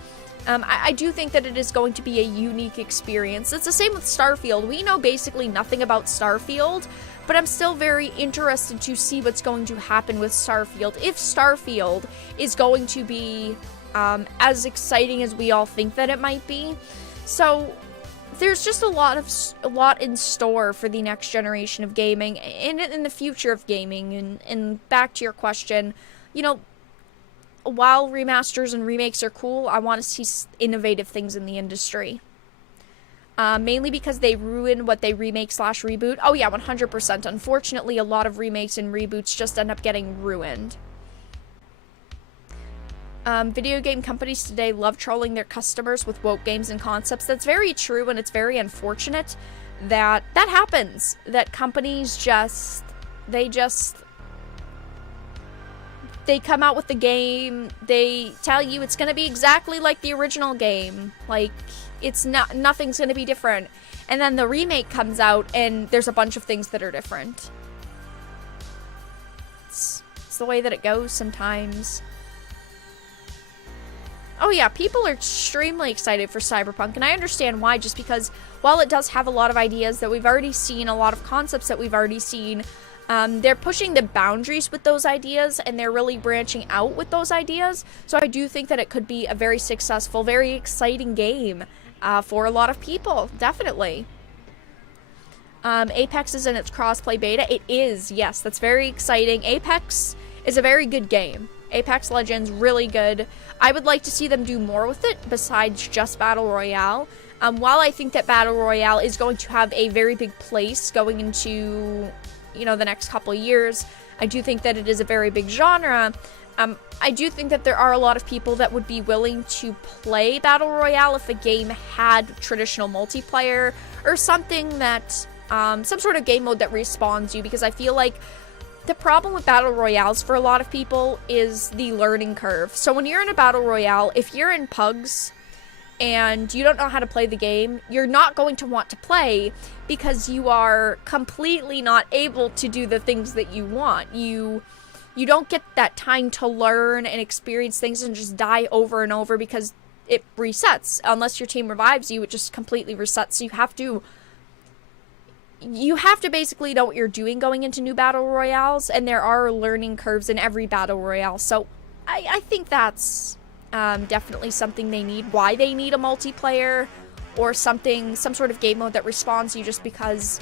I do think that it is going to be a unique experience. It's the same with Starfield. We know basically nothing about Starfield, but I'm still very interested to see what's going to happen with Starfield. If Starfield is going to be as exciting as we all think that it might be. So there's just a lot in store for the next generation of gaming, and in the future of gaming. And back to your question, you know, while remasters and remakes are cool, I want to see innovative things in the industry. Mainly because they ruin what they remake/reboot. Oh yeah, 100%. Unfortunately, a lot of remakes and reboots just end up getting ruined. Video game companies today love trolling their customers with woke games and concepts. That's very true, and it's very unfortunate that that happens. That companies they come out with the game, they tell you it's going to be exactly like the original game. Like, it's nothing's going to be different. And then the remake comes out, and there's a bunch of things that are different. It's the way that it goes sometimes. Oh yeah, people are extremely excited for Cyberpunk, and I understand why, just because while it does have a lot of ideas that we've already seen, a lot of concepts that we've already seen, they're pushing the boundaries with those ideas, and they're really branching out with those ideas. So I do think that it could be a very successful, very exciting game for a lot of people, definitely. Apex is in its crossplay beta. It is, yes, that's very exciting. Apex is a very good game. Apex Legends, really good. I would like to see them do more with it besides just Battle Royale. While I think that Battle Royale is going to have a very big place going into, you know, the next couple of years, I do think that it is a very big genre. I do think that there are a lot of people that would be willing to play Battle Royale if the game had traditional multiplayer or something that, some sort of game mode that respawns you, because I feel like the problem with Battle Royales for a lot of people is the learning curve. So when you're in a Battle Royale, if you're in Pugs and you don't know how to play the game, you're not going to want to play because you are completely not able to do the things that you want. You don't get that time to learn and experience things and just die over and over because it resets. Unless your team revives you, it just completely resets. So you have to basically know what you're doing going into new Battle Royales, and there are learning curves in every Battle Royale. So I think that's definitely something they need. Why they need a multiplayer or something, some sort of game mode that respawns you, just because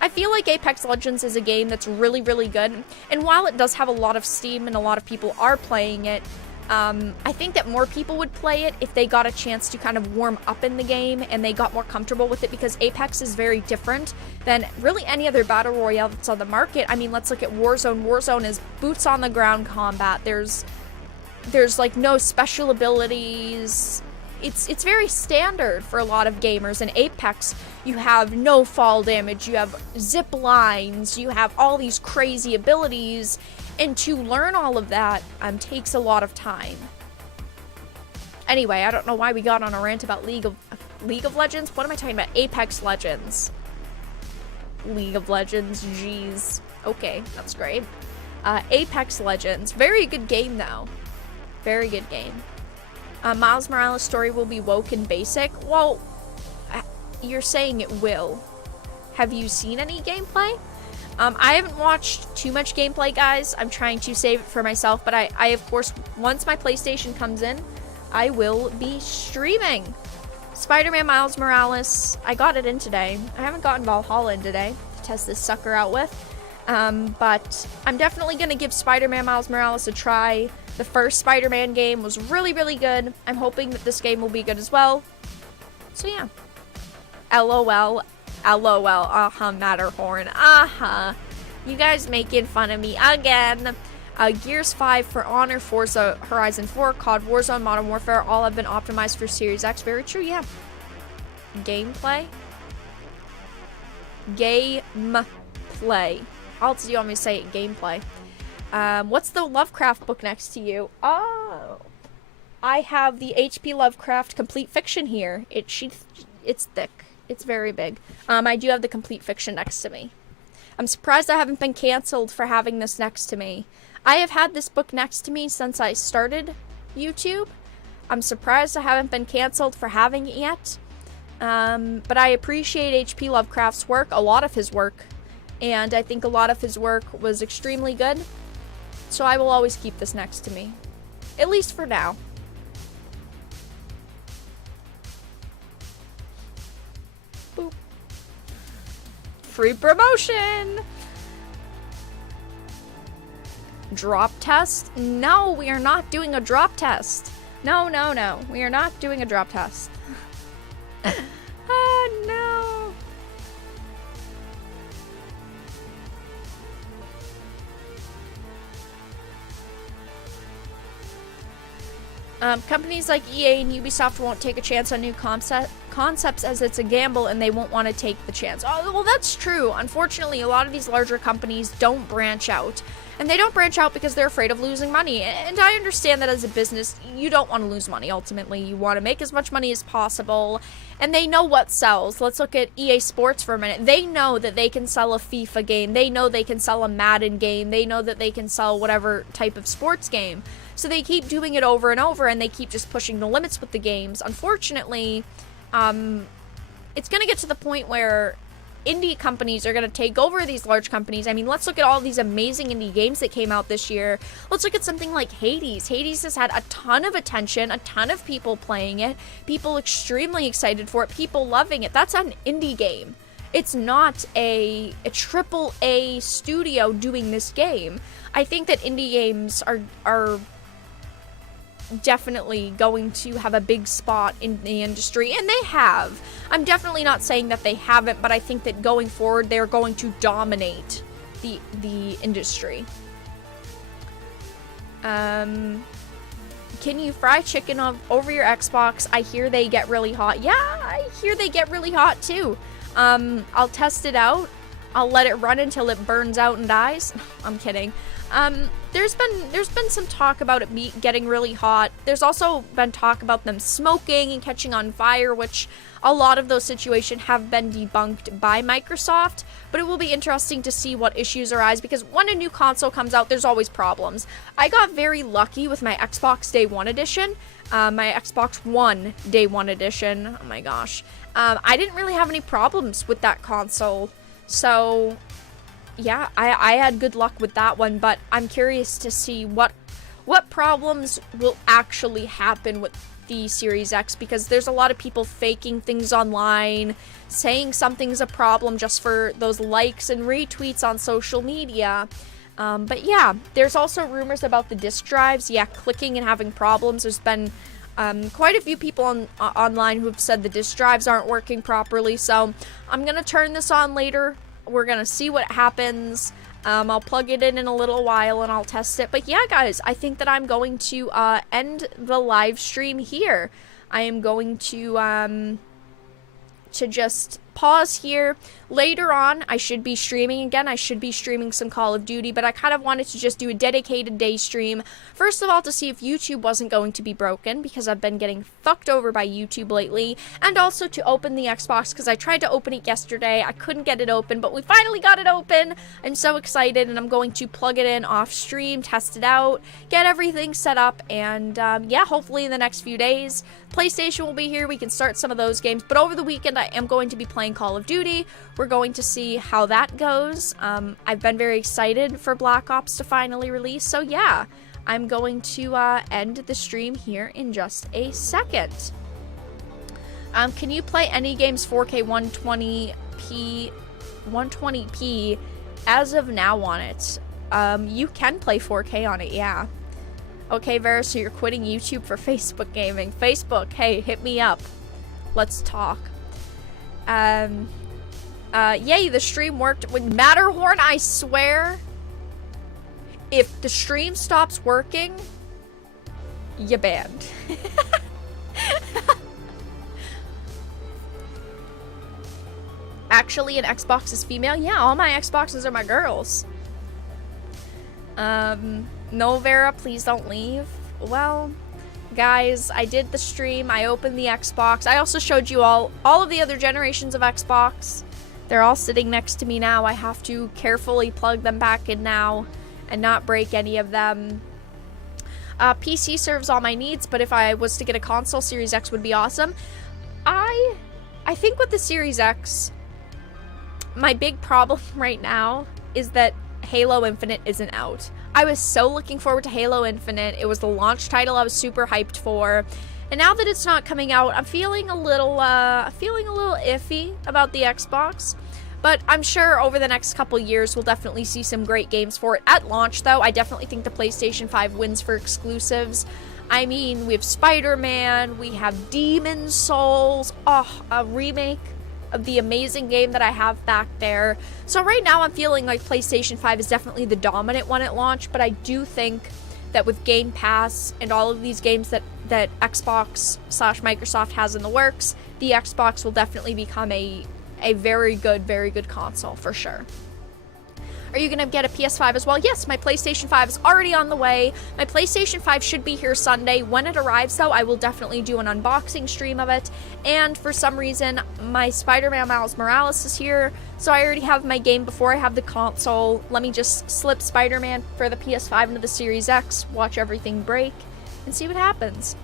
I feel like Apex Legends is a game that's really, really good. And while it does have a lot of steam and a lot of people are playing it, I think that more people would play it if they got a chance to kind of warm up in the game and they got more comfortable with it, because Apex is very different than really any other Battle Royale that's on the market. I mean, let's look at Warzone. Warzone is boots on the ground combat. There's like no special abilities. It's very standard for a lot of gamers. In Apex, you have no fall damage, you have zip lines, you have all these crazy abilities, and to learn all of that takes a lot of time. Anyway, I don't know why we got on a rant about League of Legends. What am I talking about? Apex Legends. League of Legends, jeez. Okay, that's great. Apex Legends. Very good game, though. Very good game. Miles Morales' story will be woke and basic. Well, you're saying it will. Have you seen any gameplay? I haven't watched too much gameplay, guys. I'm trying to save it for myself, but I of course, once my PlayStation comes in, I will be streaming. Spider-Man Miles Morales, I got it in today. I haven't gotten Valhalla in today to test this sucker out with. But I'm definitely going to give Spider-Man Miles Morales a try. The first Spider-Man game was really, really good. I'm hoping that this game will be good as well. So yeah. LOL. LOL. Matterhorn. You guys making fun of me again. Gears 5, For Honor, Forza Horizon 4, COD, Warzone, Modern Warfare, all have been optimized for Series X. Very true, yeah. Gameplay? Gameplay. How else do you want me to say it? Gameplay. What's the Lovecraft book next to you? Oh. I have the H.P. Lovecraft Complete Fiction here. It's thick. It's very big. I do have the Complete Fiction next to me. I'm surprised I haven't been canceled for having this next to me. I have had this book next to me since I started YouTube. I'm surprised I haven't been canceled for having it yet. But I appreciate H.P. Lovecraft's work, a lot of his work. And I think a lot of his work was extremely good. So I will always keep this next to me. At least for now. Boop. Free promotion! Drop test? No, we are not doing a drop test. No. We are not doing a drop test. Oh, no. Companies like EA and Ubisoft won't take a chance on new concepts as it's a gamble and they won't want to take the chance. Oh, well, that's true. Unfortunately, a lot of these larger companies don't branch out. And they don't branch out because they're afraid of losing money. And I understand that as a business, you don't want to lose money, ultimately. You want to make as much money as possible. And they know what sells. Let's look at EA Sports for a minute. They know that they can sell a FIFA game. They know they can sell a Madden game. They know that they can sell whatever type of sports game. So they keep doing it over and over, and they keep just pushing the limits with the games. Unfortunately, it's going to get to the point where indie companies are going to take over these large companies. I mean, let's look at all these amazing indie games that came out this year. Let's look at something like Hades. Hades has had a ton of attention, a ton of people playing it, people extremely excited for it, people loving it. That's an indie game. It's not a triple A studio doing this game. I think that indie games are definitely going to have a big spot in the industry, and they have. I'm definitely not saying that they haven't, but I think that going forward they're going to dominate the industry. Can you fry chicken over your Xbox? I hear they get really hot. Yeah, I hear they get really hot too. I'll test it out. I'll let it run until it burns out and dies. I'm kidding. There's been some talk about it getting really hot. There's also been talk about them smoking and catching on fire, which a lot of those situations have been debunked by Microsoft. But it will be interesting to see what issues arise, because when a new console comes out, there's always problems. I got very lucky with my Xbox Day 1 edition, my Xbox One Day 1 edition. Oh my gosh. I didn't really have any problems with that console. So yeah, I had good luck with that one, but I'm curious to see what problems will actually happen with the Series X, because there's a lot of people faking things online, saying something's a problem just for those likes and retweets on social media. But yeah, there's also rumors about the disk drives, clicking and having problems. There's been quite a few people online who've said the disk drives aren't working properly, so I'm gonna turn this on later. We're gonna see what happens. I'll plug it in a little while and I'll test it. But yeah, guys, I think that I'm going to end the live stream here. I am going to just pause here. Later on, I should be streaming again. I should be streaming some Call of Duty, but I kind of wanted to just do a dedicated day stream. First of all, to see if YouTube wasn't going to be broken, because I've been getting fucked over by YouTube lately, and also to open the Xbox, because I tried to open it yesterday. I couldn't get it open, but we finally got it open. I'm so excited, and I'm going to plug it in off stream, test it out, get everything set up, and yeah, hopefully in the next few days, PlayStation will be here. We can start some of those games, but over the weekend, I am going to be playing Call of Duty. We're going to see how that goes. I've been very excited for Black Ops to finally release, so yeah, I'm going to end the stream here in just a second. Can you play any games 4K 120p as of now on it? You can play 4K on it, yeah. Okay, Vera, so you're quitting YouTube for Facebook gaming. Facebook, hey, hit me up. Let's talk. Yay, the stream worked with Matterhorn, I swear. If the stream stops working, you banned. Actually, an Xbox is female? Yeah, all my Xboxes are my girls. No, Vera, please don't leave. Well, guys, I did the stream. I opened the Xbox. I also showed you all of the other generations of Xbox. They're all sitting next to me now. I have to carefully plug them back in now and not break any of them. PC serves all my needs, but if I was to get a console, Series X would be awesome. I think with the Series X, my big problem right now is that Halo Infinite isn't out. I was so looking forward to Halo Infinite. It was the launch title I was super hyped for. And now that it's not coming out, I'm feeling a little iffy about the Xbox. But I'm sure over the next couple years, we'll definitely see some great games for it. At launch, though, I definitely think the PlayStation 5 wins for exclusives. I mean, we have Spider-Man, we have Demon's Souls, a remake of the amazing game that I have back there. So right now, I'm feeling like PlayStation 5 is definitely the dominant one at launch, but I do think that with Game Pass and all of these games that Xbox/Microsoft has in the works, the Xbox will definitely become a very good console for sure. Are you going to get a PS5 as well? Yes, my PlayStation 5 is already on the way. My PlayStation 5 should be here Sunday. When it arrives, though, I will definitely do an unboxing stream of it. And for some reason, my Spider-Man Miles Morales is here, so I already have my game before I have the console. Let me just slip Spider-Man for the PS5 into the Series X, watch everything break, and see what happens.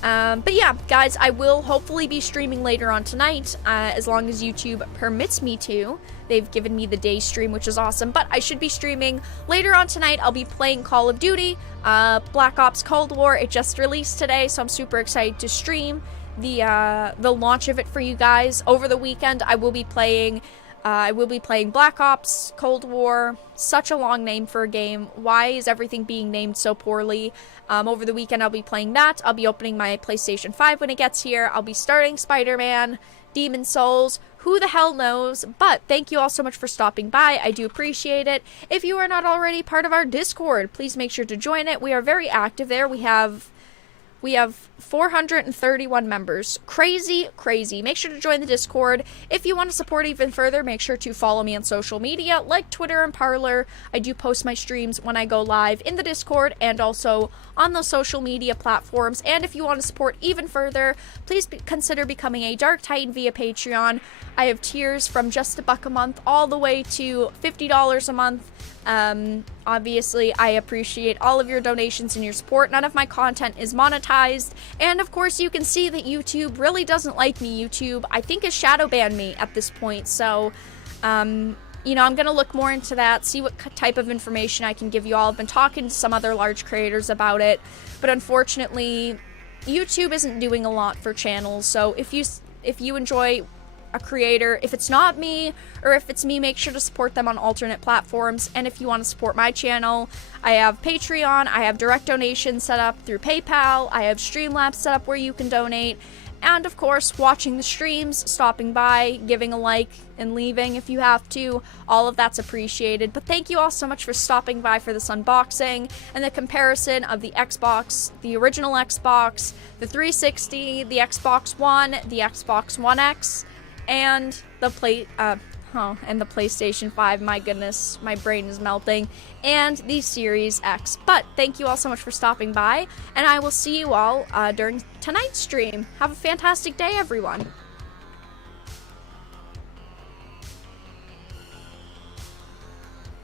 But yeah, guys, I will hopefully be streaming later on tonight, as long as YouTube permits me to. They've given me the day stream, which is awesome, but I should be streaming later on tonight. I'll be playing Call of Duty, Black Ops Cold War. It just released today, so I'm super excited to stream the launch of it for you guys. Over the weekend, I will be playing Black Ops Cold War. Such a long name for a game. Why is everything being named so poorly? Over the weekend, I'll be playing that. I'll be opening my PlayStation 5 when it gets here. I'll be starting Spider-Man, Demon Souls. Who the hell knows? But thank you all so much for stopping by. I do appreciate it. If you are not already part of our Discord, please make sure to join it. We are very active there. We have 431 members. Crazy, crazy. Make sure to join the Discord. If you want to support even further, make sure to follow me on social media like Twitter and Parler. I do post my streams when I go live in the Discord and also on those social media platforms. And if you want to support even further, please consider becoming a Dark Titan via Patreon. I have tiers from just $1 a month all the way to $50 a month. Obviously, I appreciate all of your donations and your support. None of my content is monetized. And of course, you can see that YouTube really doesn't like me. YouTube, I think, has shadow banned me at this point. So, you know, I'm going to look more into that, see what type of information I can give you all. I've been talking to some other large creators about it. But unfortunately, YouTube isn't doing a lot for channels. So if you enjoy a creator, if it's not me or if it's me, make sure to support them on alternate platforms. And if you want to support my channel, I have Patreon, I have direct donations set up through PayPal, I have Streamlabs set up where you can donate, and of course watching the streams, stopping by, giving a like, and leaving if you have to. All of that's appreciated. But thank you all so much for stopping by for this unboxing and the comparison of the Xbox, the original Xbox, the 360, the Xbox One, the Xbox One X, and the PlayStation 5. My goodness, my brain is melting. And the Series X. But thank you all so much for stopping by, and I will see you all during tonight's stream. Have a fantastic day, everyone.